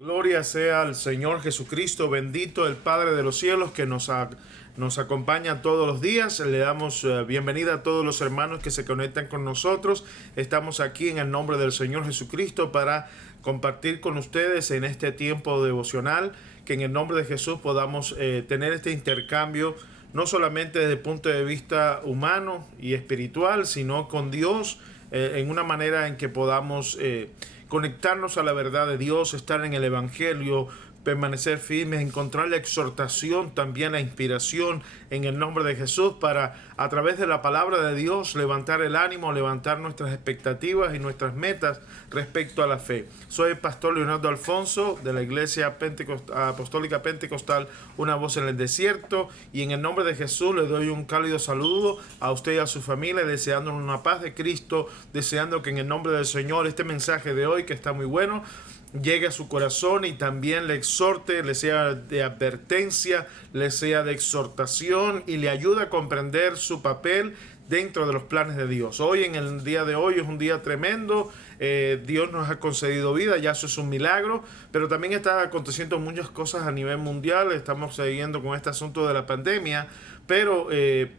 Gloria sea al Señor Jesucristo, bendito el Padre de los cielos que nos acompaña todos los días. Le damos bienvenida a todos los hermanos que se conectan con nosotros. Estamos aquí en el nombre del Señor Jesucristo para compartir con ustedes en este tiempo devocional, que en el nombre de Jesús podamos tener este intercambio, no solamente desde el punto de vista humano y espiritual, sino con Dios, en una manera en que podamos conectarnos a la verdad de Dios, estar en el Evangelio, permanecer firmes, encontrar la exhortación, también la inspiración en el nombre de Jesús para, a través de la palabra de Dios, levantar el ánimo, levantar nuestras expectativas y nuestras metas respecto a la fe. Soy el pastor Leonardo Alfonso de la Iglesia Apostólica Pentecostal, una voz en el desierto, y en el nombre de Jesús le doy un cálido saludo a usted y a su familia, deseando una paz de Cristo, deseando que en el nombre del Señor este mensaje de hoy, que está muy bueno, llegue a su corazón y también le exhorte, le sea de advertencia, le sea de exhortación y le ayude a comprender su papel dentro de los planes de Dios. Hoy, en el día de hoy, es un día tremendo. Dios nos ha concedido vida, ya eso es un milagro, pero también están aconteciendo muchas cosas a nivel mundial. Estamos siguiendo con este asunto de la pandemia, pero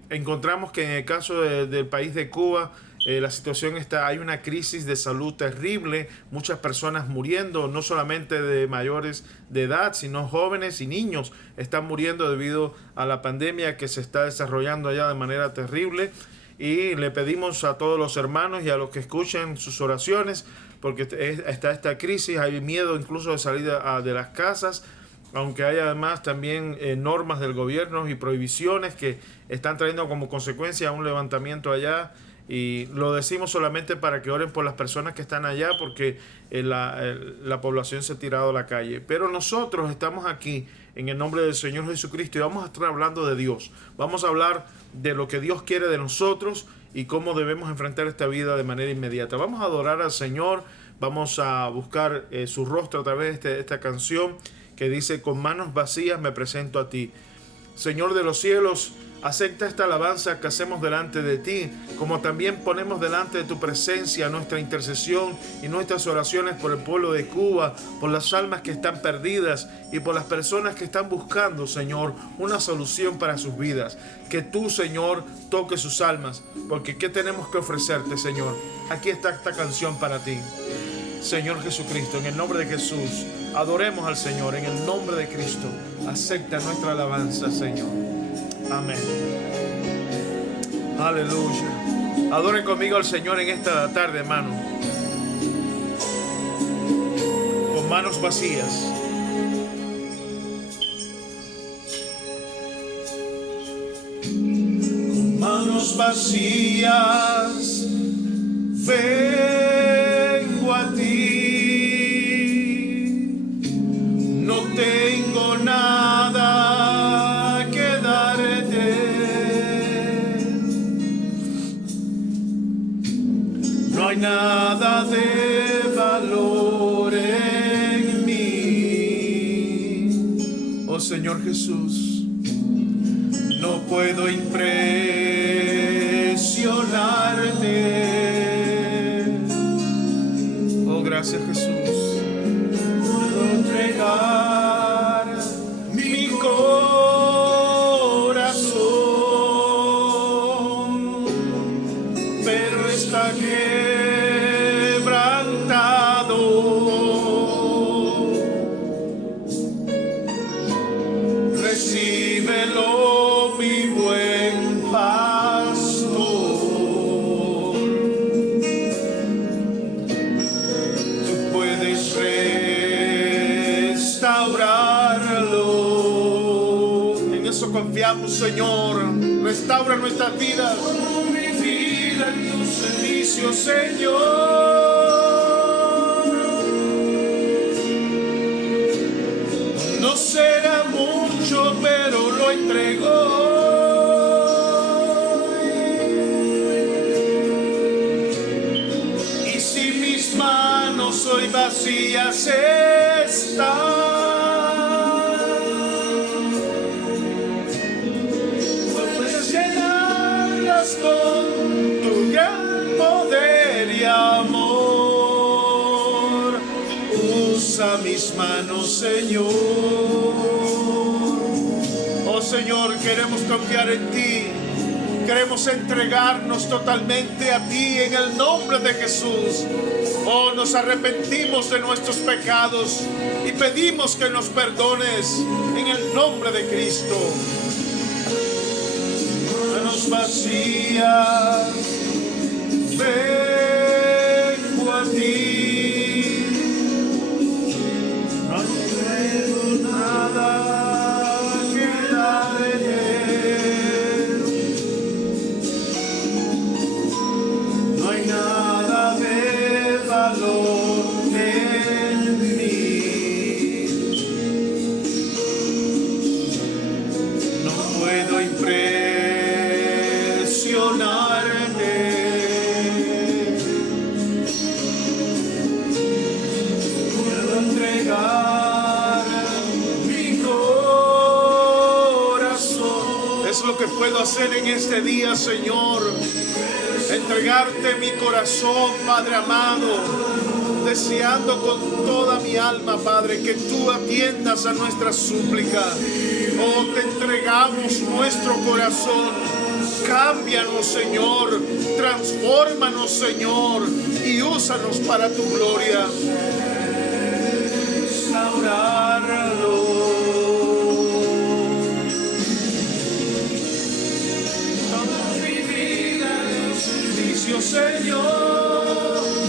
encontramos que en el caso del país de Cuba, la situación está, hay una crisis de salud terrible, muchas personas muriendo, no solamente de mayores de edad, sino jóvenes y niños están muriendo debido a la pandemia que se está desarrollando allá de manera terrible. Y le pedimos a todos los hermanos y a los que escuchen sus oraciones, porque está esta crisis, hay miedo incluso de salir de las casas, aunque hay además también normas del gobierno y prohibiciones que están trayendo como consecuencia un levantamiento allá. Y lo decimos solamente para que oren por las personas que están allá, porque la población se ha tirado a la calle. Pero nosotros estamos aquí en el nombre del Señor Jesucristo y vamos a estar hablando de Dios. Vamos a hablar de lo que Dios quiere de nosotros y cómo debemos enfrentar esta vida de manera inmediata. Vamos a adorar al Señor, vamos a buscar su rostro a través de esta canción que dice: con manos vacías me presento a ti. Señor de los cielos, acepta esta alabanza que hacemos delante de ti, como también ponemos delante de tu presencia nuestra intercesión y nuestras oraciones por el pueblo de Cuba, por las almas que están perdidas y por las personas que están buscando, Señor, una solución para sus vidas. Que tú, Señor, toques sus almas, porque ¿qué tenemos que ofrecerte, Señor? Aquí está esta canción para ti. Señor Jesucristo, en el nombre de Jesús, adoremos al Señor, en el nombre de Cristo. Acepta nuestra alabanza, Señor. Amén. Aleluya. Adoren conmigo al Señor en esta tarde, hermano. Con manos vacías. Con manos vacías vengo a ti. No tengo nada que darte. No hay nada de valor en mí. Oh Señor Jesús, no puedo impresionarte. Oh, gracias Jesús. Puedo entregar mi corazón, pero está quebrantado. Recíbelo, mi buen pastor. Tú puedes restaurarlo. En eso confiamos, Señor. Restaura nuestras vidas. Mi vida en tu servicio, Señor. No será mucho, pero lo entregó. Y si mis manos hoy vacías están, puedes llenarlas con tu gran poder y amor. Usa mis manos, Señor. Oh Señor, queremos confiar en ti. Queremos entregarnos totalmente a ti en el nombre de Jesús. Oh, nos arrepentimos de nuestros pecados y pedimos que nos perdones en el nombre de Cristo. Manos vacías, vengo a ti. No tengo nada que dar en él. No hay nada de valor en mí. No puedo impresionarte. Puedo entregar mi corazón. Es lo que puedo hacer en este día, Señor. Entregarte mi corazón, Padre amado, deseando con toda mi alma, Padre, que tú atiendas a nuestra súplica. Oh, te entregamos nuestro corazón. Cámbianos, Señor. Transfórmanos, Señor, y úsanos para tu gloria. Restaurarlo. Señor,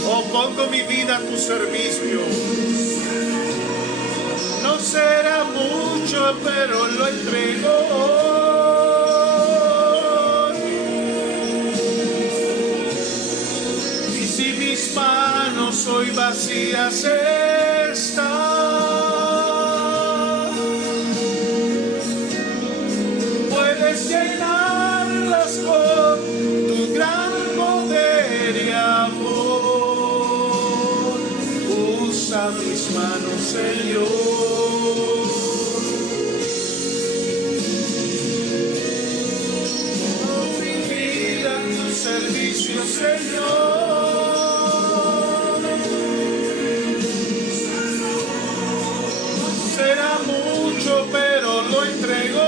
oh, pongo mi vida a tu servicio. No será mucho, pero lo entrego hoy. Y si mis manos hoy vacías están, puedes llenarlas con tu gran poder y amor. Usa mis manos, Señor. Oh, mi vida en tu servicio, Señor. Será mucho, pero lo entrego.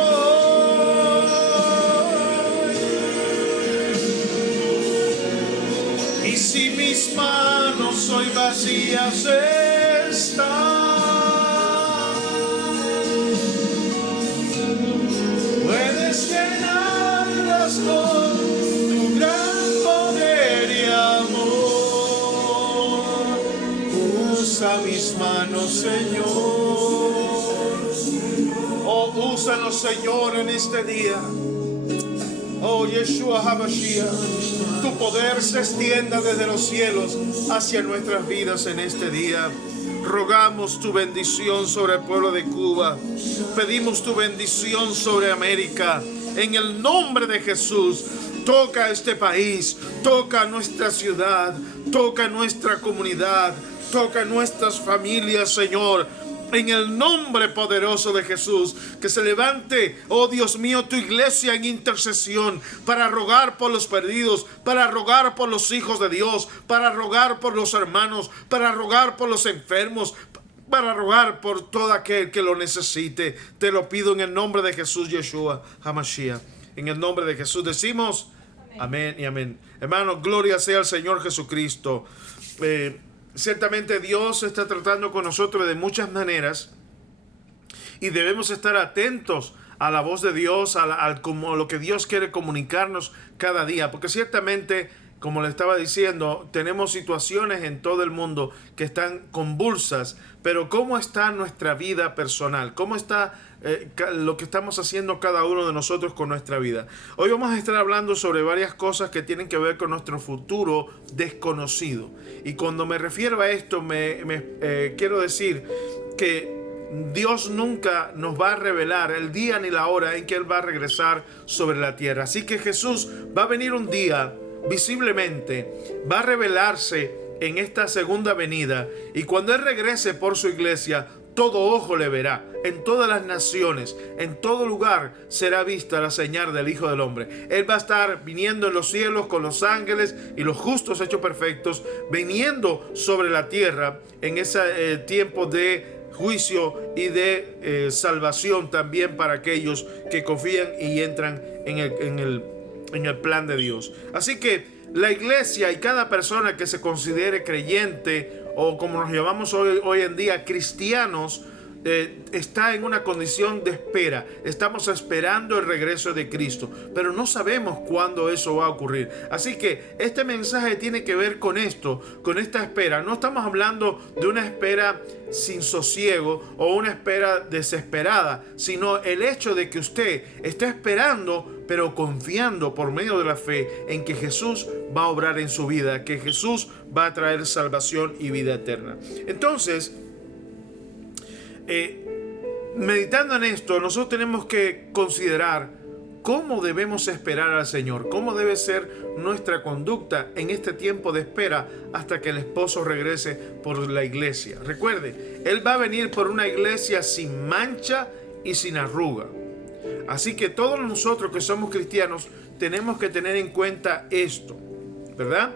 Si mis manos hoy vacías están, puedes llenarlas con tu gran poder y amor. Usa mis manos, Señor. Oh, úsanos, Señor, en este día. Oh, Yeshua HaMashiach, tu poder se extienda desde los cielos hacia nuestras vidas en este día. Rogamos tu bendición sobre el pueblo de Cuba. Pedimos tu bendición sobre América. En el nombre de Jesús, toca este país, toca nuestra ciudad, toca nuestra comunidad, toca nuestras familias, Señor. En el nombre poderoso de Jesús, que se levante, oh Dios mío, tu iglesia en intercesión para rogar por los perdidos, para rogar por los hijos de Dios, para rogar por los hermanos, para rogar por los enfermos, para rogar por todo aquel que lo necesite. Te lo pido en el nombre de Jesús, Yeshua HaMashiach. En el nombre de Jesús decimos amén y amén. Hermanos, gloria sea al Señor Jesucristo. Ciertamente Dios está tratando con nosotros de muchas maneras y debemos estar atentos a la voz de Dios, como lo que Dios quiere comunicarnos cada día, porque ciertamente, como le estaba diciendo, tenemos situaciones en todo el mundo que están convulsas, pero ¿cómo está nuestra vida personal? ¿Cómo está lo que estamos haciendo cada uno de nosotros con nuestra vida? Hoy vamos a estar hablando sobre varias cosas que tienen que ver con nuestro futuro desconocido. Y cuando me refiero a esto, quiero decir que Dios nunca nos va a revelar el día ni la hora en que Él va a regresar sobre la tierra. Así que Jesús va a venir un día, visiblemente, va a revelarse en esta segunda venida, y cuando Él regrese por su iglesia, todo ojo le verá. En todas las naciones, en todo lugar será vista la señal del Hijo del Hombre. Él va a estar viniendo en los cielos con los ángeles y los justos hechos perfectos, viniendo sobre la tierra en ese tiempo de juicio y de salvación también para aquellos que confían y entran en el plan de Dios. Así que la iglesia y cada persona que se considere creyente, o como nos llamamos hoy en día, cristianos, está en una condición de espera. Estamos esperando el regreso de Cristo, pero no sabemos cuándo eso va a ocurrir. Así que este mensaje tiene que ver con esto, con esta espera. No estamos hablando de una espera sin sosiego o una espera desesperada, sino el hecho de que usted está esperando, pero confiando por medio de la fe en que Jesús va a obrar en su vida, que Jesús va a traer salvación y vida eterna. Entonces, meditando en esto, nosotros tenemos que considerar cómo debemos esperar al Señor, cómo debe ser nuestra conducta en este tiempo de espera hasta que el esposo regrese por la iglesia. Recuerde, Él va a venir por una iglesia sin mancha y sin arruga. Así que todos nosotros que somos cristianos tenemos que tener en cuenta esto, ¿verdad?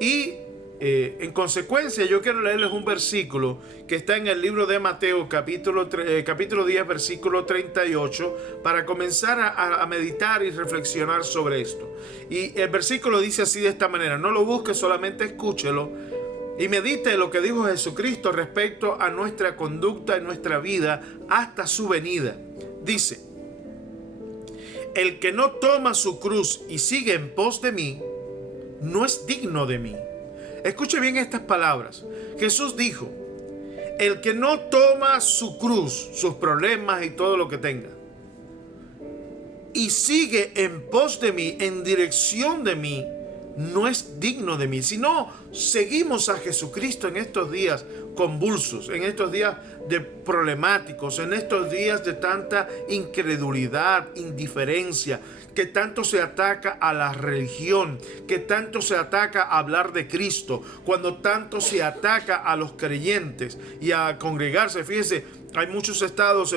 Y en consecuencia, yo quiero leerles un versículo que está en el libro de Mateo, capítulo 10, versículo 38, para comenzar a meditar y reflexionar sobre esto. Y el versículo dice así, de esta manera: no lo busque, solamente escúchelo y medite lo que dijo Jesucristo respecto a nuestra conducta y nuestra vida hasta su venida. Dice: el que no toma su cruz y sigue en pos de mí, no es digno de mí. Escuche bien estas palabras. Jesús dijo: el que no toma su cruz, sus problemas y todo lo que tenga, y sigue en pos de mí, en dirección de mí, no es digno de mí. Si no seguimos a Jesucristo en estos días convulsos, en estos días de problemáticos, en estos días de tanta incredulidad, indiferencia, que tanto se ataca a la religión, que tanto se ataca a hablar de Cristo, cuando tanto se ataca a los creyentes y a congregarse. Fíjense, hay muchos estados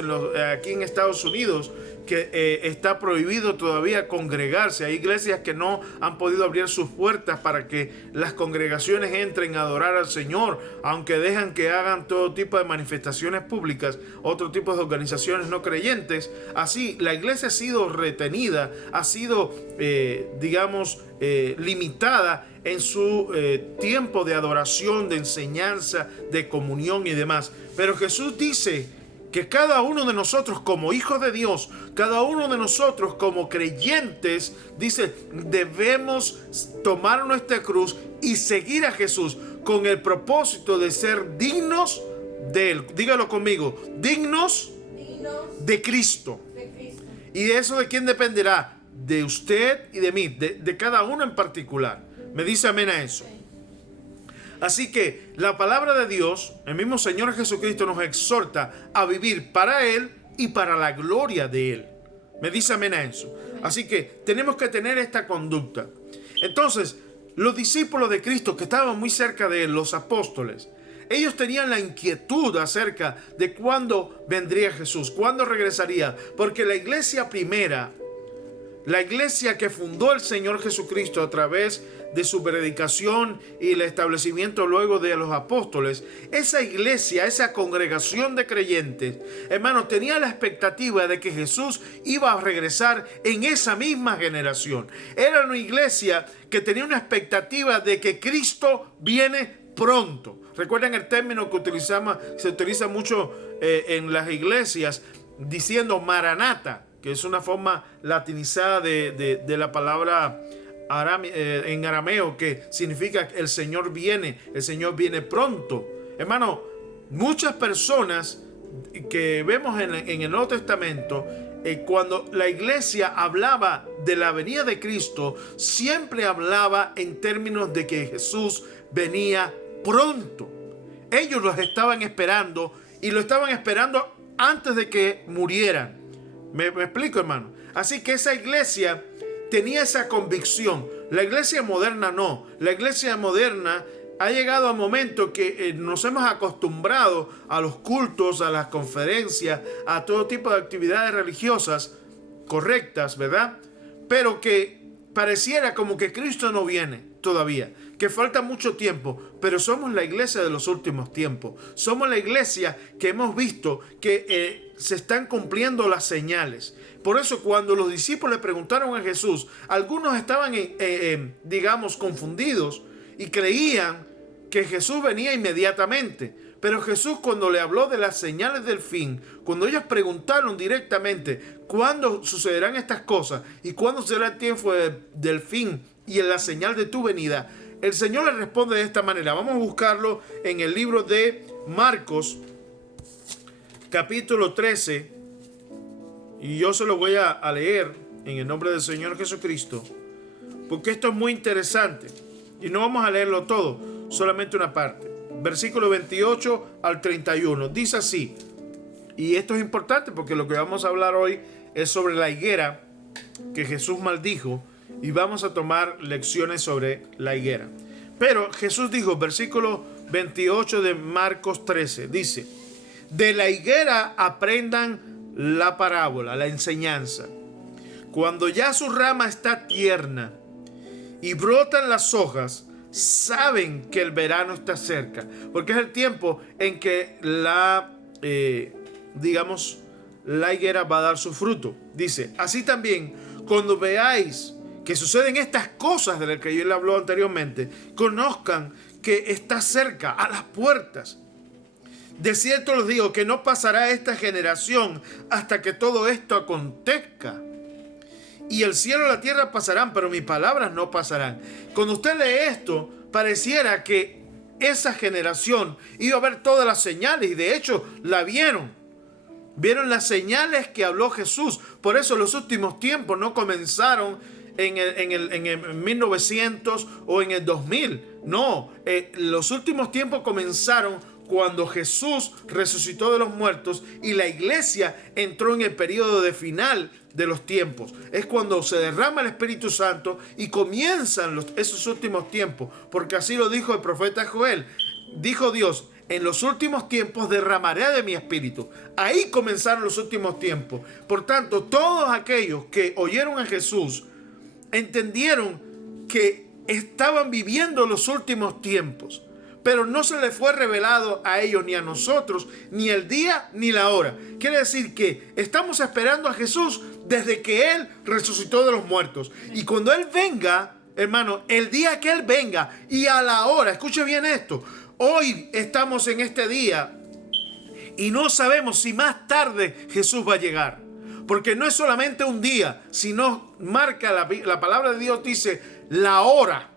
aquí en Estados Unidos que está prohibido todavía congregarse. Hay iglesias que no han podido abrir sus puertas para que las congregaciones entren a adorar al Señor, aunque dejan que hagan todo tipo de manifestaciones públicas, otro tipo de organizaciones no creyentes. Así, la iglesia ha sido retenida, ha sido, limitada en su tiempo de adoración, de enseñanza, de comunión y demás. Pero Jesús dice que cada uno de nosotros como hijos de Dios, cada uno de nosotros como creyentes, dice, debemos tomar nuestra cruz y seguir a Jesús con el propósito de ser dignos de Él. Dígalo conmigo: dignos de Cristo. ¿Y de eso de quién dependerá? De usted y de mí, de cada uno en particular. Me dice amén a eso. Así que la palabra de Dios, el mismo Señor Jesucristo, nos exhorta a vivir para Él y para la gloria de Él. Me dice amén a eso. Así que tenemos que tener esta conducta. Entonces, los discípulos de Cristo que estaban muy cerca de Él, los apóstoles, ellos tenían la inquietud acerca de cuándo vendría Jesús, cuándo regresaría, porque la iglesia primera, la iglesia que fundó el Señor Jesucristo a través de su predicación y el establecimiento luego de los apóstoles, esa iglesia, esa congregación de creyentes, hermanos, tenía la expectativa de que Jesús iba a regresar en esa misma generación. Era una iglesia que tenía una expectativa de que Cristo viene pronto. ¿Recuerdan el término que se utiliza mucho en las iglesias, diciendo Maranata, que es una forma latinizada de la palabra en arameo, que significa el Señor viene pronto? Hermano, muchas personas que vemos en el Nuevo Testamento, cuando la iglesia hablaba de la venida de Cristo, siempre hablaba en términos de que Jesús venía pronto. Ellos los estaban esperando, y lo estaban esperando antes de que murieran. ¿Me explico, hermano? Así que esa iglesia tenía esa convicción. La iglesia moderna no. La iglesia moderna ha llegado a un momento que nos hemos acostumbrado a los cultos, a las conferencias, a todo tipo de actividades religiosas correctas, ¿verdad? Pero que pareciera como que Cristo no viene todavía, que falta mucho tiempo, pero somos la iglesia de los últimos tiempos. Somos la iglesia que hemos visto que se están cumpliendo las señales. Por eso cuando los discípulos le preguntaron a Jesús, algunos estaban, digamos, confundidos y creían que Jesús venía inmediatamente. Pero Jesús, cuando le habló de las señales del fin, cuando ellos preguntaron directamente cuándo sucederán estas cosas y cuándo será el tiempo del fin y en la señal de tu venida, el Señor le responde de esta manera. Vamos a buscarlo en el libro de Marcos, capítulo 13, y yo se lo voy a leer en el nombre del Señor Jesucristo, porque esto es muy interesante y no vamos a leerlo todo, solamente una parte. Versículo 28 al 31. Dice así, y esto es importante porque lo que vamos a hablar hoy es sobre la higuera que Jesús maldijo y vamos a tomar lecciones sobre la higuera. Pero Jesús dijo, versículo 28 de Marcos 13, dice, de la higuera aprendan la parábola, la enseñanza. Cuando ya su rama está tierna y brotan las hojas, saben que el verano está cerca, porque es el tiempo en que la higuera va a dar su fruto. Dice, así también, cuando veáis que suceden estas cosas de las que yo le habló anteriormente, conozcan que está cerca, a las puertas. De cierto les digo que no pasará esta generación hasta que todo esto acontezca. Y el cielo y la tierra pasarán, pero mis palabras no pasarán. Cuando usted lee esto, pareciera que esa generación iba a ver todas las señales, y de hecho la vieron. Vieron las señales que habló Jesús. Por eso los últimos tiempos no comenzaron en el 1900 o en el 2000. No, los últimos tiempos comenzaron cuando Jesús resucitó de los muertos y la iglesia entró en el periodo de final de los tiempos. Es cuando se derrama el Espíritu Santo y comienzan esos últimos tiempos, porque así lo dijo el profeta Joel. Dijo Dios, en los últimos tiempos derramaré de mi espíritu. Ahí comenzaron los últimos tiempos. Por tanto, todos aquellos que oyeron a Jesús entendieron que estaban viviendo los últimos tiempos, pero no se les fue revelado a ellos ni a nosotros ni el día ni la hora. Quiere decir que estamos esperando a Jesús desde que Él resucitó de los muertos, y cuando Él venga, hermano, el día que Él venga y a la hora, escuche bien esto, hoy estamos en este día y no sabemos si más tarde Jesús va a llegar, porque no es solamente un día, sino marca la palabra de Dios, dice la hora.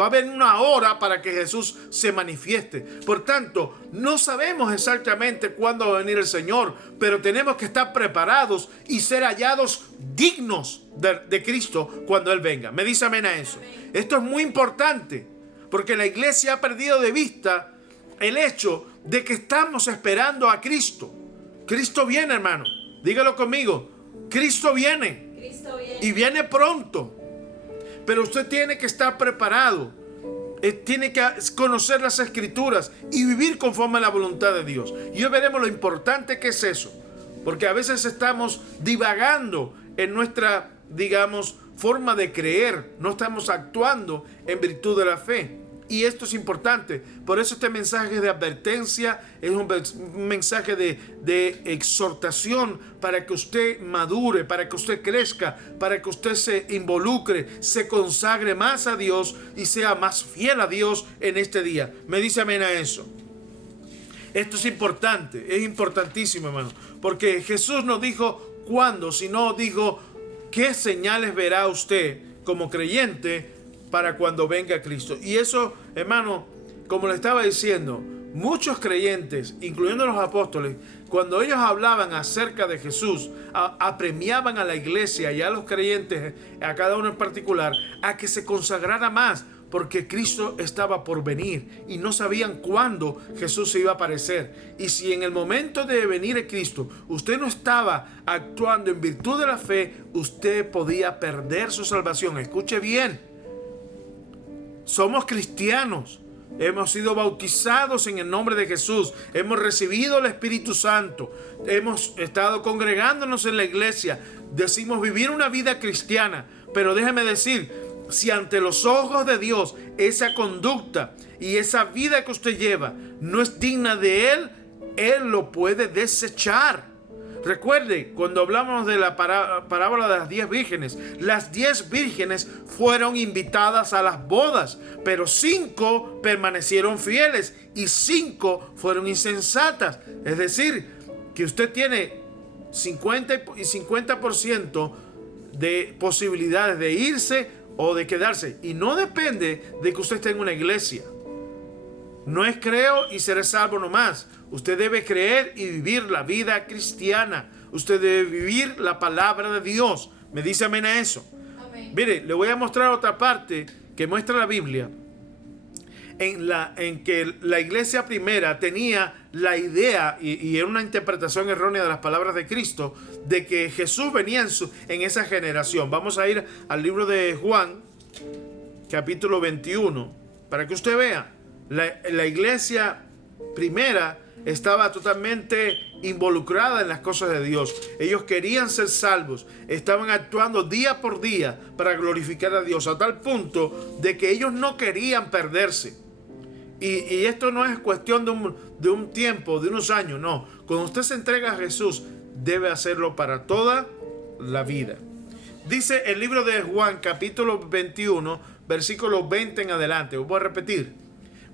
Va a haber una hora para que Jesús se manifieste. Por tanto, no sabemos exactamente cuándo va a venir el Señor, pero tenemos que estar preparados y ser hallados dignos de Cristo cuando Él venga. ¿Me dice amén a eso? Esto es muy importante, porque la iglesia ha perdido de vista el hecho de que estamos esperando a Cristo. Cristo viene, hermano. Dígalo conmigo. Cristo viene. Cristo viene. Y viene pronto. Pero usted tiene que estar preparado, tiene que conocer las Escrituras y vivir conforme a la voluntad de Dios. Y hoy veremos lo importante que es eso, porque a veces estamos divagando en nuestra, digamos, forma de creer, no estamos actuando en virtud de la fe. Y esto es importante. Por eso este mensaje de advertencia es un mensaje de exhortación para que usted madure, para que usted crezca, para que usted se involucre, se consagre más a Dios y sea más fiel a Dios en este día. Me dice amén a eso. Esto es importante, es importantísimo, hermano, porque Jesús no dijo cuándo, sino dijo qué señales verá usted como creyente para cuando venga Cristo. Y eso, hermano, como le estaba diciendo, muchos creyentes, incluyendo los apóstoles, cuando ellos hablaban acerca de Jesús, apremiaban a la iglesia y a los creyentes, a cada uno en particular, a que se consagrara más, porque Cristo estaba por venir y no sabían cuándo Jesús se iba a aparecer. Y si en el momento de venir a Cristo usted no estaba actuando en virtud de la fe, usted podía perder su salvación. Escuche bien. Somos cristianos, hemos sido bautizados en el nombre de Jesús, hemos recibido el Espíritu Santo, hemos estado congregándonos en la iglesia, decimos vivir una vida cristiana, pero déjeme decir si ante los ojos de Dios esa conducta y esa vida que usted lleva no es digna de Él, Él lo puede desechar. Recuerde, cuando hablamos de la parábola de las 10 vírgenes, las 10 vírgenes fueron invitadas a las bodas, pero 5 permanecieron fieles y 5 fueron insensatas. Es decir, que usted tiene 50 y 50% de posibilidades de irse o de quedarse. Y no depende de que usted esté en una iglesia. No es creo y seré salvo nomás. Usted debe creer y vivir la vida cristiana. Usted debe vivir la palabra de Dios. ¿Me dice amén a eso? Amén. Mire, le voy a mostrar otra parte que muestra la Biblia. En que la iglesia primera tenía la idea, y era una interpretación errónea de las palabras de Cristo, de que Jesús venía en esa generación. Vamos a ir al libro de Juan, capítulo 21, para que usted vea. La iglesia primera estaba totalmente involucrada en las cosas de Dios. Ellos querían ser salvos, estaban actuando día por día para glorificar a Dios, a tal punto de que ellos no querían perderse. Y esto no es cuestión de un tiempo, de unos años, no. Cuando usted se entrega a Jesús, debe hacerlo para toda la vida. Dice el libro de Juan, capítulo 21, versículo 20 en adelante. Voy a repetir.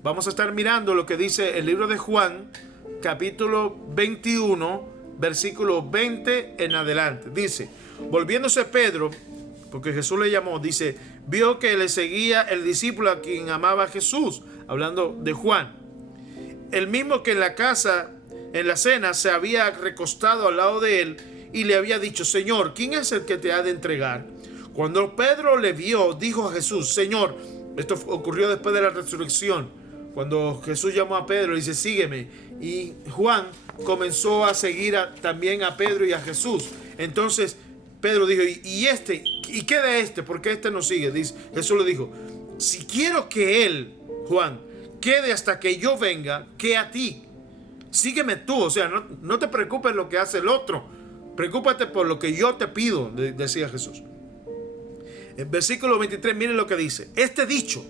Vamos a estar mirando lo que dice el libro de Juan, capítulo 21, versículo 20 en adelante. Dice, volviéndose Pedro, porque Jesús le llamó, dice, vio que le seguía el discípulo a quien amaba a Jesús, hablando de Juan, el mismo que en la casa, en la cena, se había recostado al lado de él y le había dicho, Señor, ¿quién es el que te ha de entregar? Cuando Pedro le vio, dijo a Jesús, Señor, esto ocurrió después de la resurrección, cuando Jesús llamó a Pedro, le dice, sígueme. Y Juan comenzó a seguir también a Pedro y a Jesús. Entonces Pedro dijo, ¿y qué de este? ¿Por qué este no sigue? Jesús le dijo, si quiero que él, Juan, quede hasta que yo venga, ¿qué a ti? Sígueme tú, o sea, no te preocupes lo que hace el otro. Preocúpate por lo que yo te pido, decía Jesús. En versículo 23, miren lo que dice. Este dicho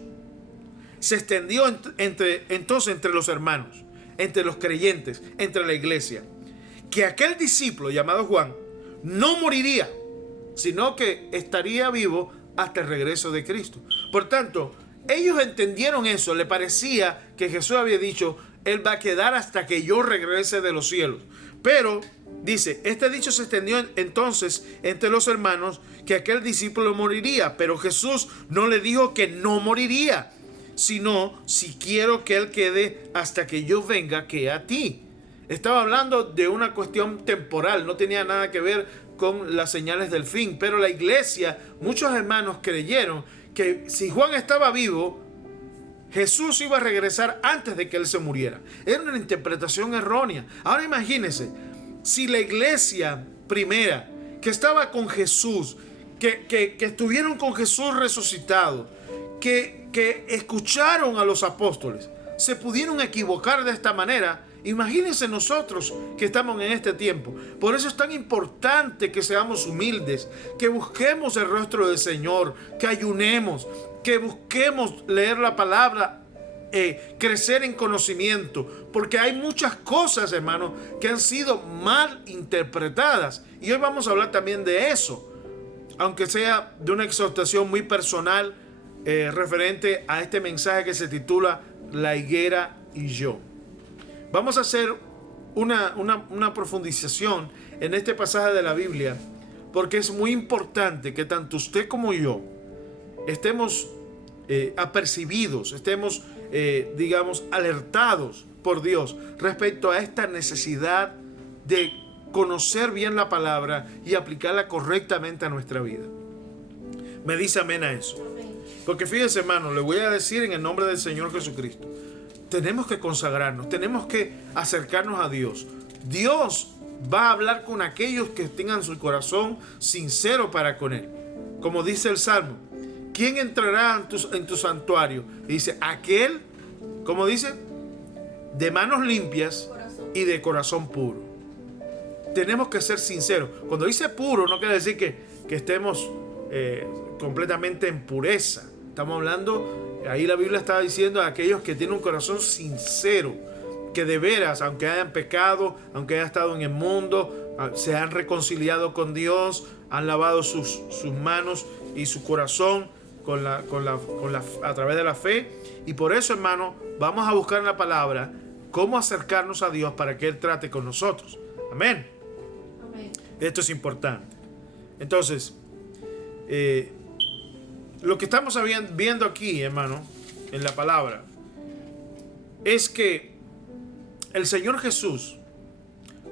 se extendió entonces entre los hermanos, entre los creyentes, entre la iglesia, que aquel discípulo llamado Juan no moriría, sino que estaría vivo hasta el regreso de Cristo. Por tanto, ellos entendieron eso. Le parecía que Jesús había dicho, Él va a quedar hasta que yo regrese de los cielos. Pero, dice, este dicho se extendió entonces entre los hermanos que aquel discípulo moriría. Pero Jesús no le dijo que no moriría, sino si quiero que Él quede hasta que yo venga, que a ti. Estaba hablando de una cuestión temporal, no tenía nada que ver con las señales del fin. Pero la iglesia, muchos hermanos creyeron que si Juan estaba vivo, Jesús iba a regresar antes de que él se muriera. Era una interpretación errónea. Ahora imagínense, si la iglesia primera, que estaba con Jesús, que estuvieron con Jesús resucitado, que escucharon a los apóstoles, se pudieron equivocar de esta manera. Imagínense nosotros que estamos en este tiempo. Por eso es tan importante que seamos humildes, que busquemos el rostro del Señor, que ayunemos, que busquemos leer la palabra, crecer en conocimiento, porque hay muchas cosas, hermanos, que han sido mal interpretadas. Y hoy vamos a hablar también de eso, aunque sea de una exhortación muy personal referente a este mensaje que se titula La higuera y yo. Vamos a hacer una profundización en este pasaje de la Biblia, porque es muy importante que tanto usted como yo estemos apercibidos, estemos, digamos, alertados por Dios respecto a esta necesidad de conocer bien la palabra y aplicarla correctamente a nuestra vida. Me dice amén a eso. Porque fíjense, hermano, le voy a decir en el nombre del Señor Jesucristo, tenemos que consagrarnos, tenemos que acercarnos a Dios. Dios va a hablar con aquellos que tengan su corazón sincero para con Él. Como dice el Salmo, ¿quién entrará en tu santuario? Y dice, aquel, como dice, de manos limpias y de corazón puro. Tenemos que ser sinceros. Cuando dice puro, no quiere decir que estemos completamente en pureza. Estamos hablando, ahí la Biblia está diciendo a aquellos que tienen un corazón sincero, que de veras, aunque hayan pecado, aunque hayan estado en el mundo, se han reconciliado con Dios, han lavado sus manos y su corazón a través de la fe. Y por eso, hermano, vamos a buscar en la palabra cómo acercarnos a Dios para que Él trate con nosotros. Amén. Amén. Esto es importante. Entonces, lo que estamos viendo aquí, hermano, en la palabra, es que el Señor Jesús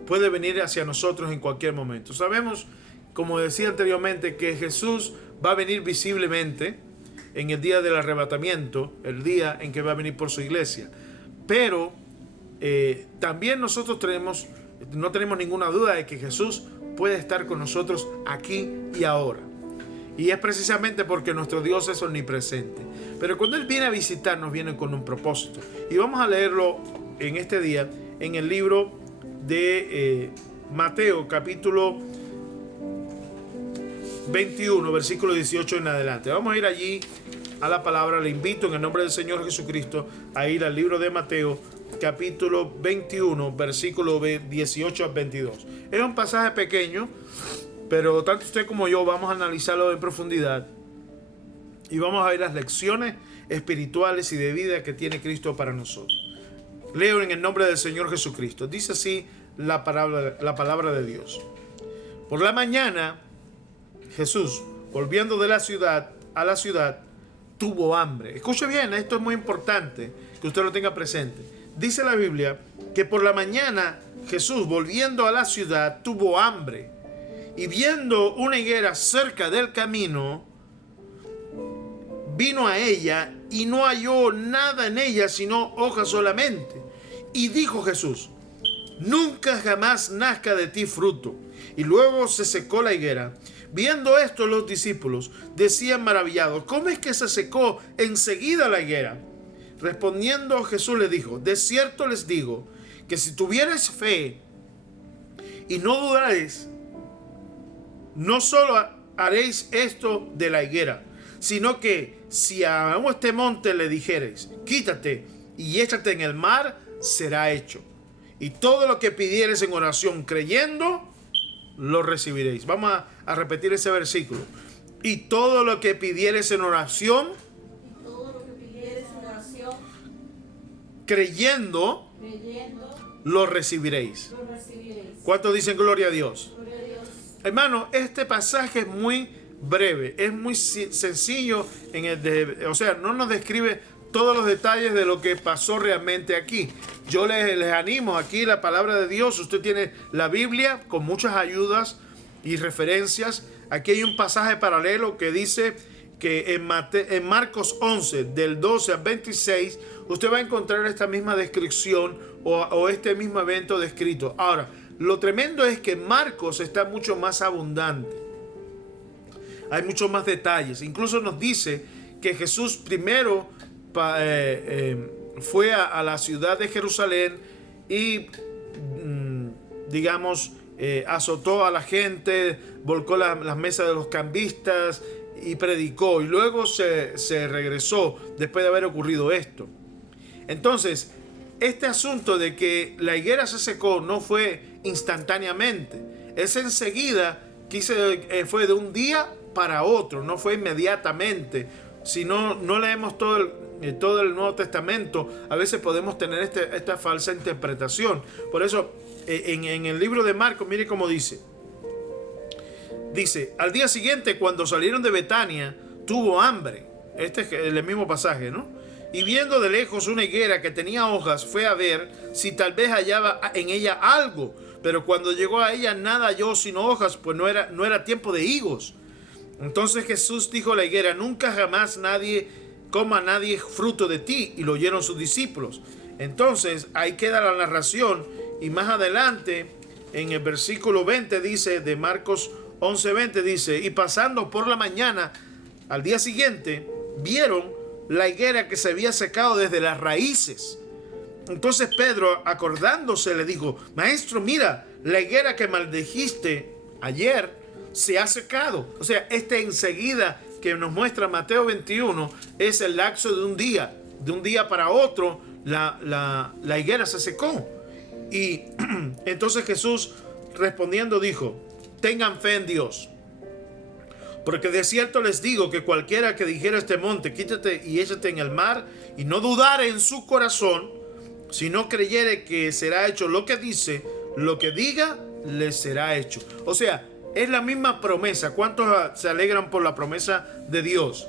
puede venir hacia nosotros en cualquier momento. Sabemos, como decía anteriormente, que Jesús va a venir visiblemente en el día del arrebatamiento, el día en que va a venir por su iglesia. Pero también nosotros no tenemos ninguna duda de que Jesús puede estar con nosotros aquí y ahora. Y es precisamente porque nuestro Dios es omnipresente. Pero cuando Él viene a visitarnos, viene con un propósito. Y vamos a leerlo en este día en el libro de Mateo, capítulo 21, versículo 18 en adelante. Vamos a ir allí a la palabra. Le invito en el nombre del Señor Jesucristo a ir al libro de Mateo, capítulo 21, versículo 18 al 22. Es un pasaje pequeño, pero tanto usted como yo vamos a analizarlo en profundidad y vamos a ver las lecciones espirituales y de vida que tiene Cristo para nosotros. Leo en el nombre del Señor Jesucristo. Dice así la palabra de Dios. Por la mañana, Jesús, volviendo de la ciudad a la ciudad, tuvo hambre. Escuche bien, esto es muy importante que usted lo tenga presente. Dice la Biblia que por la mañana Jesús, volviendo a la ciudad, tuvo hambre. Y viendo una higuera cerca del camino, vino a ella y no halló nada en ella sino hojas solamente. Y dijo Jesús: nunca jamás nazca de ti fruto. Y luego se secó la higuera. Viendo esto, los discípulos decían maravillados: ¿cómo es que se secó enseguida la higuera? Respondiendo Jesús les dijo: de cierto les digo que si tuvierais fe y no dudaréis, no solo haréis esto de la higuera, sino que si a este monte le dijereis: quítate y échate en el mar, será hecho. Y todo lo que pidiereis en oración creyendo, lo recibiréis. Vamos a repetir ese versículo. Y todo lo que pidiereis en oración, creyendo, lo recibiréis. ¿Cuántos dicen gloria a Dios? Hermano, este pasaje es muy breve, es muy sencillo, o sea, no nos describe todos los detalles de lo que pasó realmente aquí. Yo les animo, aquí la palabra de Dios, usted tiene la Biblia con muchas ayudas y referencias. Aquí hay un pasaje paralelo que dice que en Marcos 11, del 12 al 26, usted va a encontrar esta misma descripción o este mismo evento descrito. Ahora, lo tremendo es que Marcos está mucho más abundante. Hay muchos más detalles. Incluso nos dice que Jesús primero fue a la ciudad de Jerusalén y, azotó a la gente, volcó las mesas de los cambistas y predicó. Y luego se regresó después de haber ocurrido esto. Entonces, este asunto de que la higuera se secó no fue instantáneamente. Es enseguida, fue de un día para otro, no fue inmediatamente. Si no leemos todo el Nuevo Testamento, a veces podemos tener esta falsa interpretación. Por eso, en el libro de Marcos, mire cómo dice. Dice: al día siguiente, cuando salieron de Betania, tuvo hambre. Este es el mismo pasaje, ¿no? Y viendo de lejos una higuera que tenía hojas, fue a ver si tal vez hallaba en ella algo. Pero cuando llegó a ella, nada halló sino hojas, pues no era tiempo de higos. Entonces Jesús dijo a la higuera: nunca jamás coma nadie fruto de ti. Y lo oyeron sus discípulos. Entonces ahí queda la narración. Y más adelante, en el versículo 20 dice, de Marcos 11:20 dice: y pasando por la mañana, al día siguiente, vieron la higuera que se había secado desde las raíces. Entonces Pedro, acordándose, le dijo: maestro, mira, la higuera que maldijiste ayer se ha secado. O sea, enseguida que nos muestra Mateo 21 es el lapso de un día. De un día para otro, la higuera se secó. Y entonces Jesús respondiendo dijo: tengan fe en Dios. Porque de cierto les digo que cualquiera que dijera a este monte, quítate y échate en el mar, y no dudare en su corazón, si no creyere que será hecho lo que dice, lo que diga, le será hecho. O sea, es la misma promesa. ¿Cuántos se alegran por la promesa de Dios?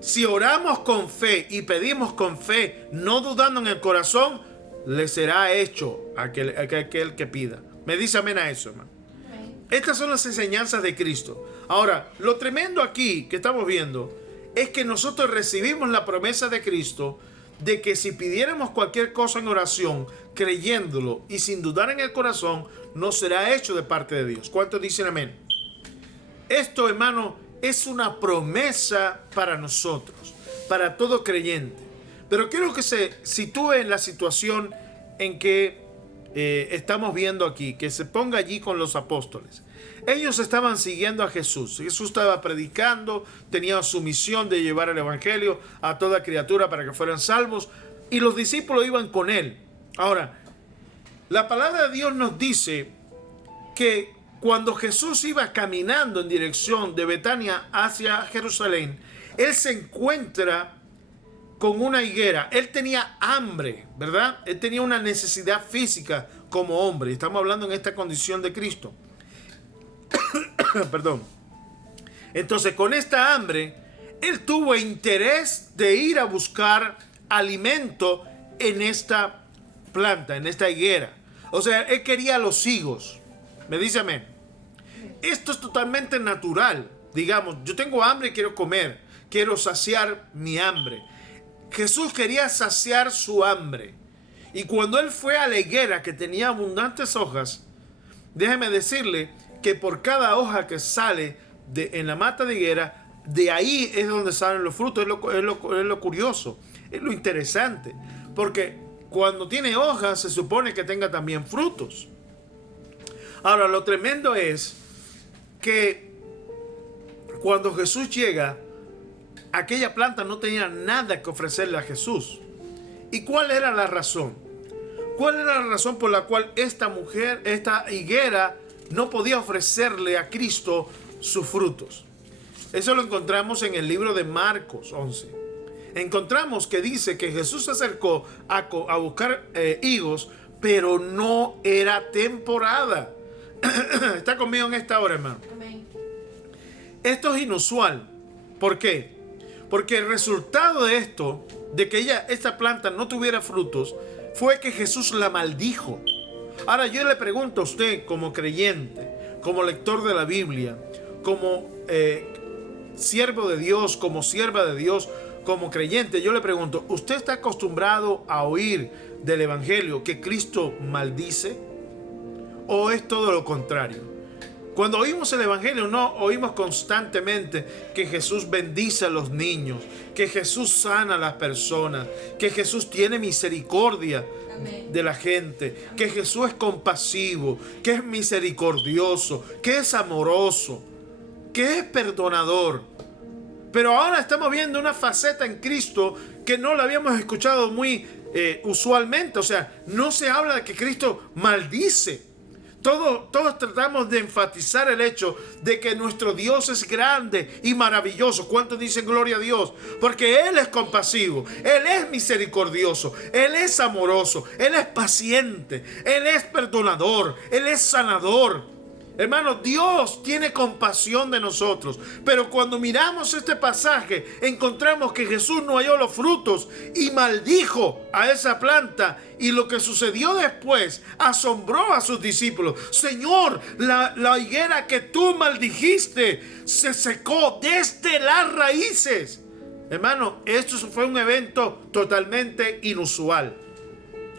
Si oramos con fe y pedimos con fe, no dudando en el corazón, le será hecho a aquel que pida. Me dice amén a eso, hermano. Estas son las enseñanzas de Cristo. Ahora, lo tremendo aquí que estamos viendo es que nosotros recibimos la promesa de Cristo de que si pidiéramos cualquier cosa en oración, creyéndolo y sin dudar en el corazón, nos será hecho de parte de Dios. ¿Cuántos dicen amén? Esto, hermano, es una promesa para nosotros, para todo creyente. Pero quiero que se sitúe en la situación en que estamos viendo aquí, que se ponga allí con los apóstoles. Ellos estaban siguiendo a Jesús. Jesús estaba predicando, tenía su misión de llevar el evangelio a toda criatura para que fueran salvos, y los discípulos iban con él. Ahora, la palabra de Dios nos dice que cuando Jesús iba caminando en dirección de Betania hacia Jerusalén, él se encuentra con una higuera. Él tenía hambre, ¿verdad? Él tenía una necesidad física como hombre. Estamos hablando en esta condición de Cristo. Perdón. Entonces, con esta hambre, él tuvo interés de ir a buscar alimento en esta planta, en esta higuera. O sea, él quería los higos. Me dice amén. Esto es totalmente natural. Digamos, yo tengo hambre y quiero comer. Quiero saciar mi hambre. Jesús quería saciar su hambre. Y cuando él fue a la higuera que tenía abundantes hojas, déjeme decirle que por cada hoja que sale en la mata de higuera, de ahí es donde salen los frutos. Es lo curioso, es lo interesante. Porque cuando tiene hojas se supone que tenga también frutos. Ahora, lo tremendo es que cuando Jesús llega, aquella planta no tenía nada que ofrecerle a Jesús. ¿Y cuál era la razón? ¿Cuál era la razón por la cual esta higuera no podía ofrecerle a Cristo sus frutos? Eso lo encontramos en el libro de Marcos 11. Encontramos que dice que Jesús se acercó a buscar higos, pero no era temporada. ¿Está conmigo en esta hora, hermano? Amén. Esto es inusual. ¿Por qué? Porque el resultado de esto, de que esta planta no tuviera frutos, fue que Jesús la maldijo. Ahora yo le pregunto a usted, como creyente, como lector de la Biblia, como siervo de Dios, como sierva de Dios, como creyente, yo le pregunto, ¿usted está acostumbrado a oír del evangelio que Cristo maldice? ¿O es todo lo contrario? Cuando oímos el evangelio, no oímos constantemente que Jesús bendice a los niños, que Jesús sana a las personas, que Jesús tiene misericordia de la gente, que Jesús es compasivo, que es misericordioso, que es amoroso, que es perdonador. Pero ahora estamos viendo una faceta en Cristo que no la habíamos escuchado muy usualmente. O sea, no se habla de que Cristo maldice. Todos tratamos de enfatizar el hecho de que nuestro Dios es grande y maravilloso. ¿Cuántos dicen gloria a Dios? Porque Él es compasivo, Él es misericordioso, Él es amoroso, Él es paciente, Él es perdonador, Él es sanador. Hermano, Dios tiene compasión de nosotros. Pero cuando miramos este pasaje, encontramos que Jesús no halló los frutos y maldijo a esa planta. Y lo que sucedió después asombró a sus discípulos. Señor, la higuera que tú maldijiste se secó desde las raíces. Hermano, esto fue un evento totalmente inusual.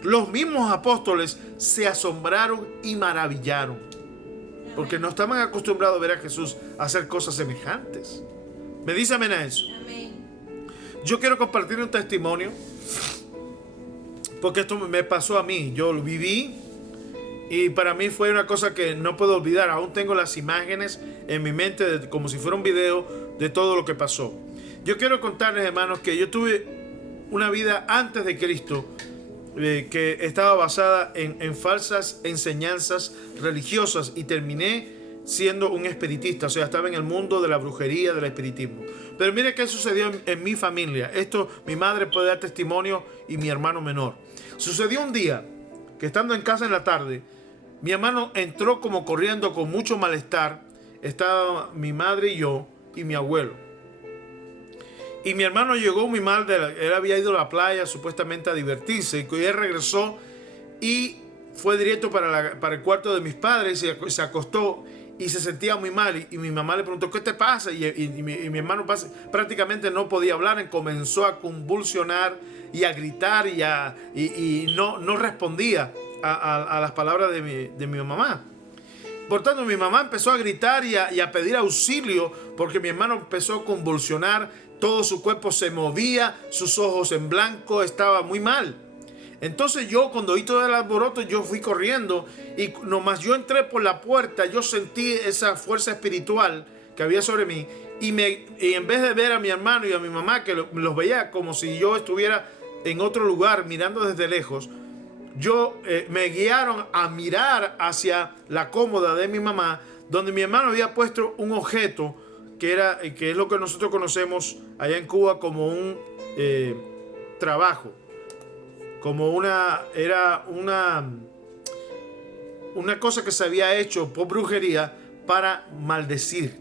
Los mismos apóstoles se asombraron y maravillaron. Porque no estaban acostumbrados a ver a Jesús hacer cosas semejantes. ¿Me dice amén a eso? Amén. Yo quiero compartir un testimonio, porque esto me pasó a mí. Yo lo viví Y para mí fue una cosa que no puedo olvidar. Aún tengo las imágenes en mi mente como si fuera un video de todo lo que pasó. Yo quiero contarles, hermanos, que yo tuve una vida antes de Cristo que estaba basada en falsas enseñanzas religiosas y terminé siendo un espiritista. O sea, estaba en el mundo de la brujería, del espiritismo. Pero mire qué sucedió en mi familia. Esto mi madre puede dar testimonio y mi hermano menor. Sucedió un día que estando en casa en la tarde, mi hermano entró como corriendo con mucho malestar. Estaba mi madre y yo y mi abuelo. Y mi hermano llegó muy mal, él había ido a la playa supuestamente a divertirse. Y él regresó y fue directo para el cuarto de mis padres y se acostó y se sentía muy mal. Y mi mamá le preguntó, ¿qué te pasa? Y mi hermano prácticamente no podía hablar. Comenzó a convulsionar y a gritar y no respondía a las palabras de mi mamá. Por tanto, mi mamá empezó a gritar y a pedir auxilio porque mi hermano empezó a convulsionar. Todo su cuerpo se movía, sus ojos en blanco, estaba muy mal. Entonces yo, cuando oí todo el alboroto, yo fui corriendo y nomás yo entré por la puerta, yo sentí esa fuerza espiritual que había sobre mí y en vez de ver a mi hermano y a mi mamá, que los veía como si yo estuviera en otro lugar mirando desde lejos, me guiaron a mirar hacia la cómoda de mi mamá, donde mi hermano había puesto un objeto que es lo que nosotros conocemos allá en Cuba como un trabajo, como era una cosa que se había hecho por brujería para maldecir.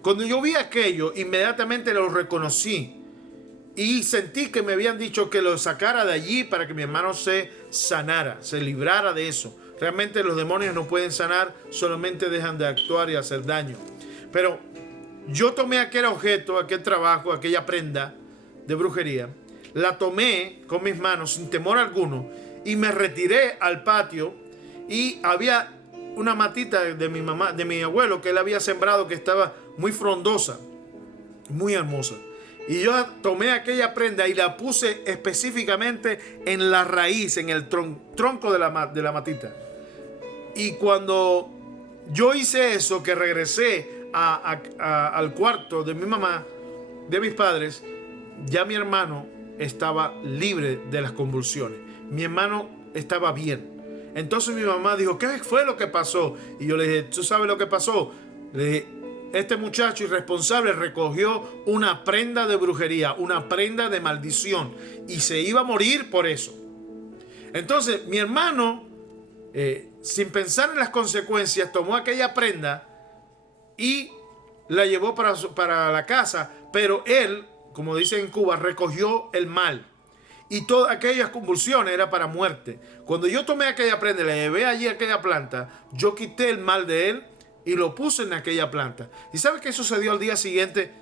Cuando yo vi aquello, inmediatamente lo reconocí y sentí que me habían dicho que lo sacara de allí para que mi hermano se sanara, se librara de eso. Realmente los demonios no pueden sanar, solamente dejan de actuar y hacer daño. Pero yo tomé aquel objeto, aquel trabajo, aquella prenda de brujería, la tomé con mis manos sin temor alguno y me retiré al patio y había una matita de mi mamá, de mi abuelo, que él había sembrado, que estaba muy frondosa, muy hermosa. Y yo tomé aquella prenda y la puse específicamente en la raíz, en el tronco de la matita. Y cuando yo hice eso, que regresé al cuarto de mi mamá, de mis padres, ya mi hermano estaba libre de las convulsiones. Mi hermano estaba bien. Entonces mi mamá dijo, ¿qué fue lo que pasó? Y yo le dije, ¿tú sabes lo que pasó? Le dije, este muchacho irresponsable recogió una prenda de brujería, una prenda de maldición, y se iba a morir por eso. Entonces mi hermano, sin pensar en las consecuencias, tomó aquella prenda y la llevó para la casa, pero él, como dicen en Cuba, recogió el mal. Y todas aquellas convulsiones era para muerte. Cuando yo tomé aquella prenda y la llevé allí a aquella planta, yo quité el mal de él y lo puse en aquella planta. ¿Y sabe qué sucedió al día siguiente,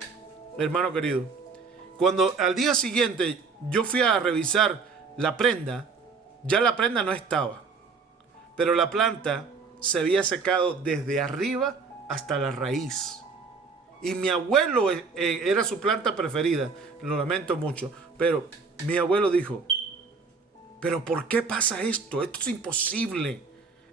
hermano querido? Cuando al día siguiente yo fui a revisar la prenda, ya la prenda no estaba. Pero la planta se había secado desde arriba hasta la raíz. Y mi abuelo era su planta preferida. Lo lamento mucho. Pero mi abuelo dijo, ¿pero por qué pasa esto? Esto es imposible.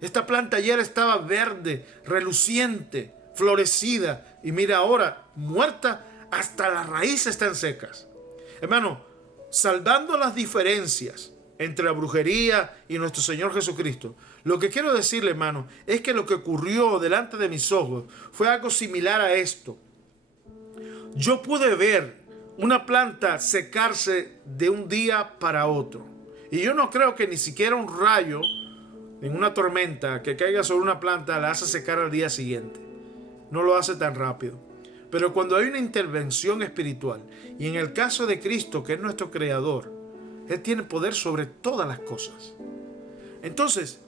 Esta planta ayer estaba verde, reluciente, florecida. Y mira ahora, muerta, hasta las raíces están secas. Hermano, salvando las diferencias entre la brujería y nuestro Señor Jesucristo, lo que quiero decirle, hermano, es que lo que ocurrió delante de mis ojos fue algo similar a esto. Yo pude ver una planta secarse de un día para otro. Y yo no creo que ni siquiera un rayo en una tormenta que caiga sobre una planta la hace secar al día siguiente. No lo hace tan rápido. Pero cuando hay una intervención espiritual, y en el caso de Cristo, que es nuestro creador, Él tiene poder sobre todas las cosas. Entonces,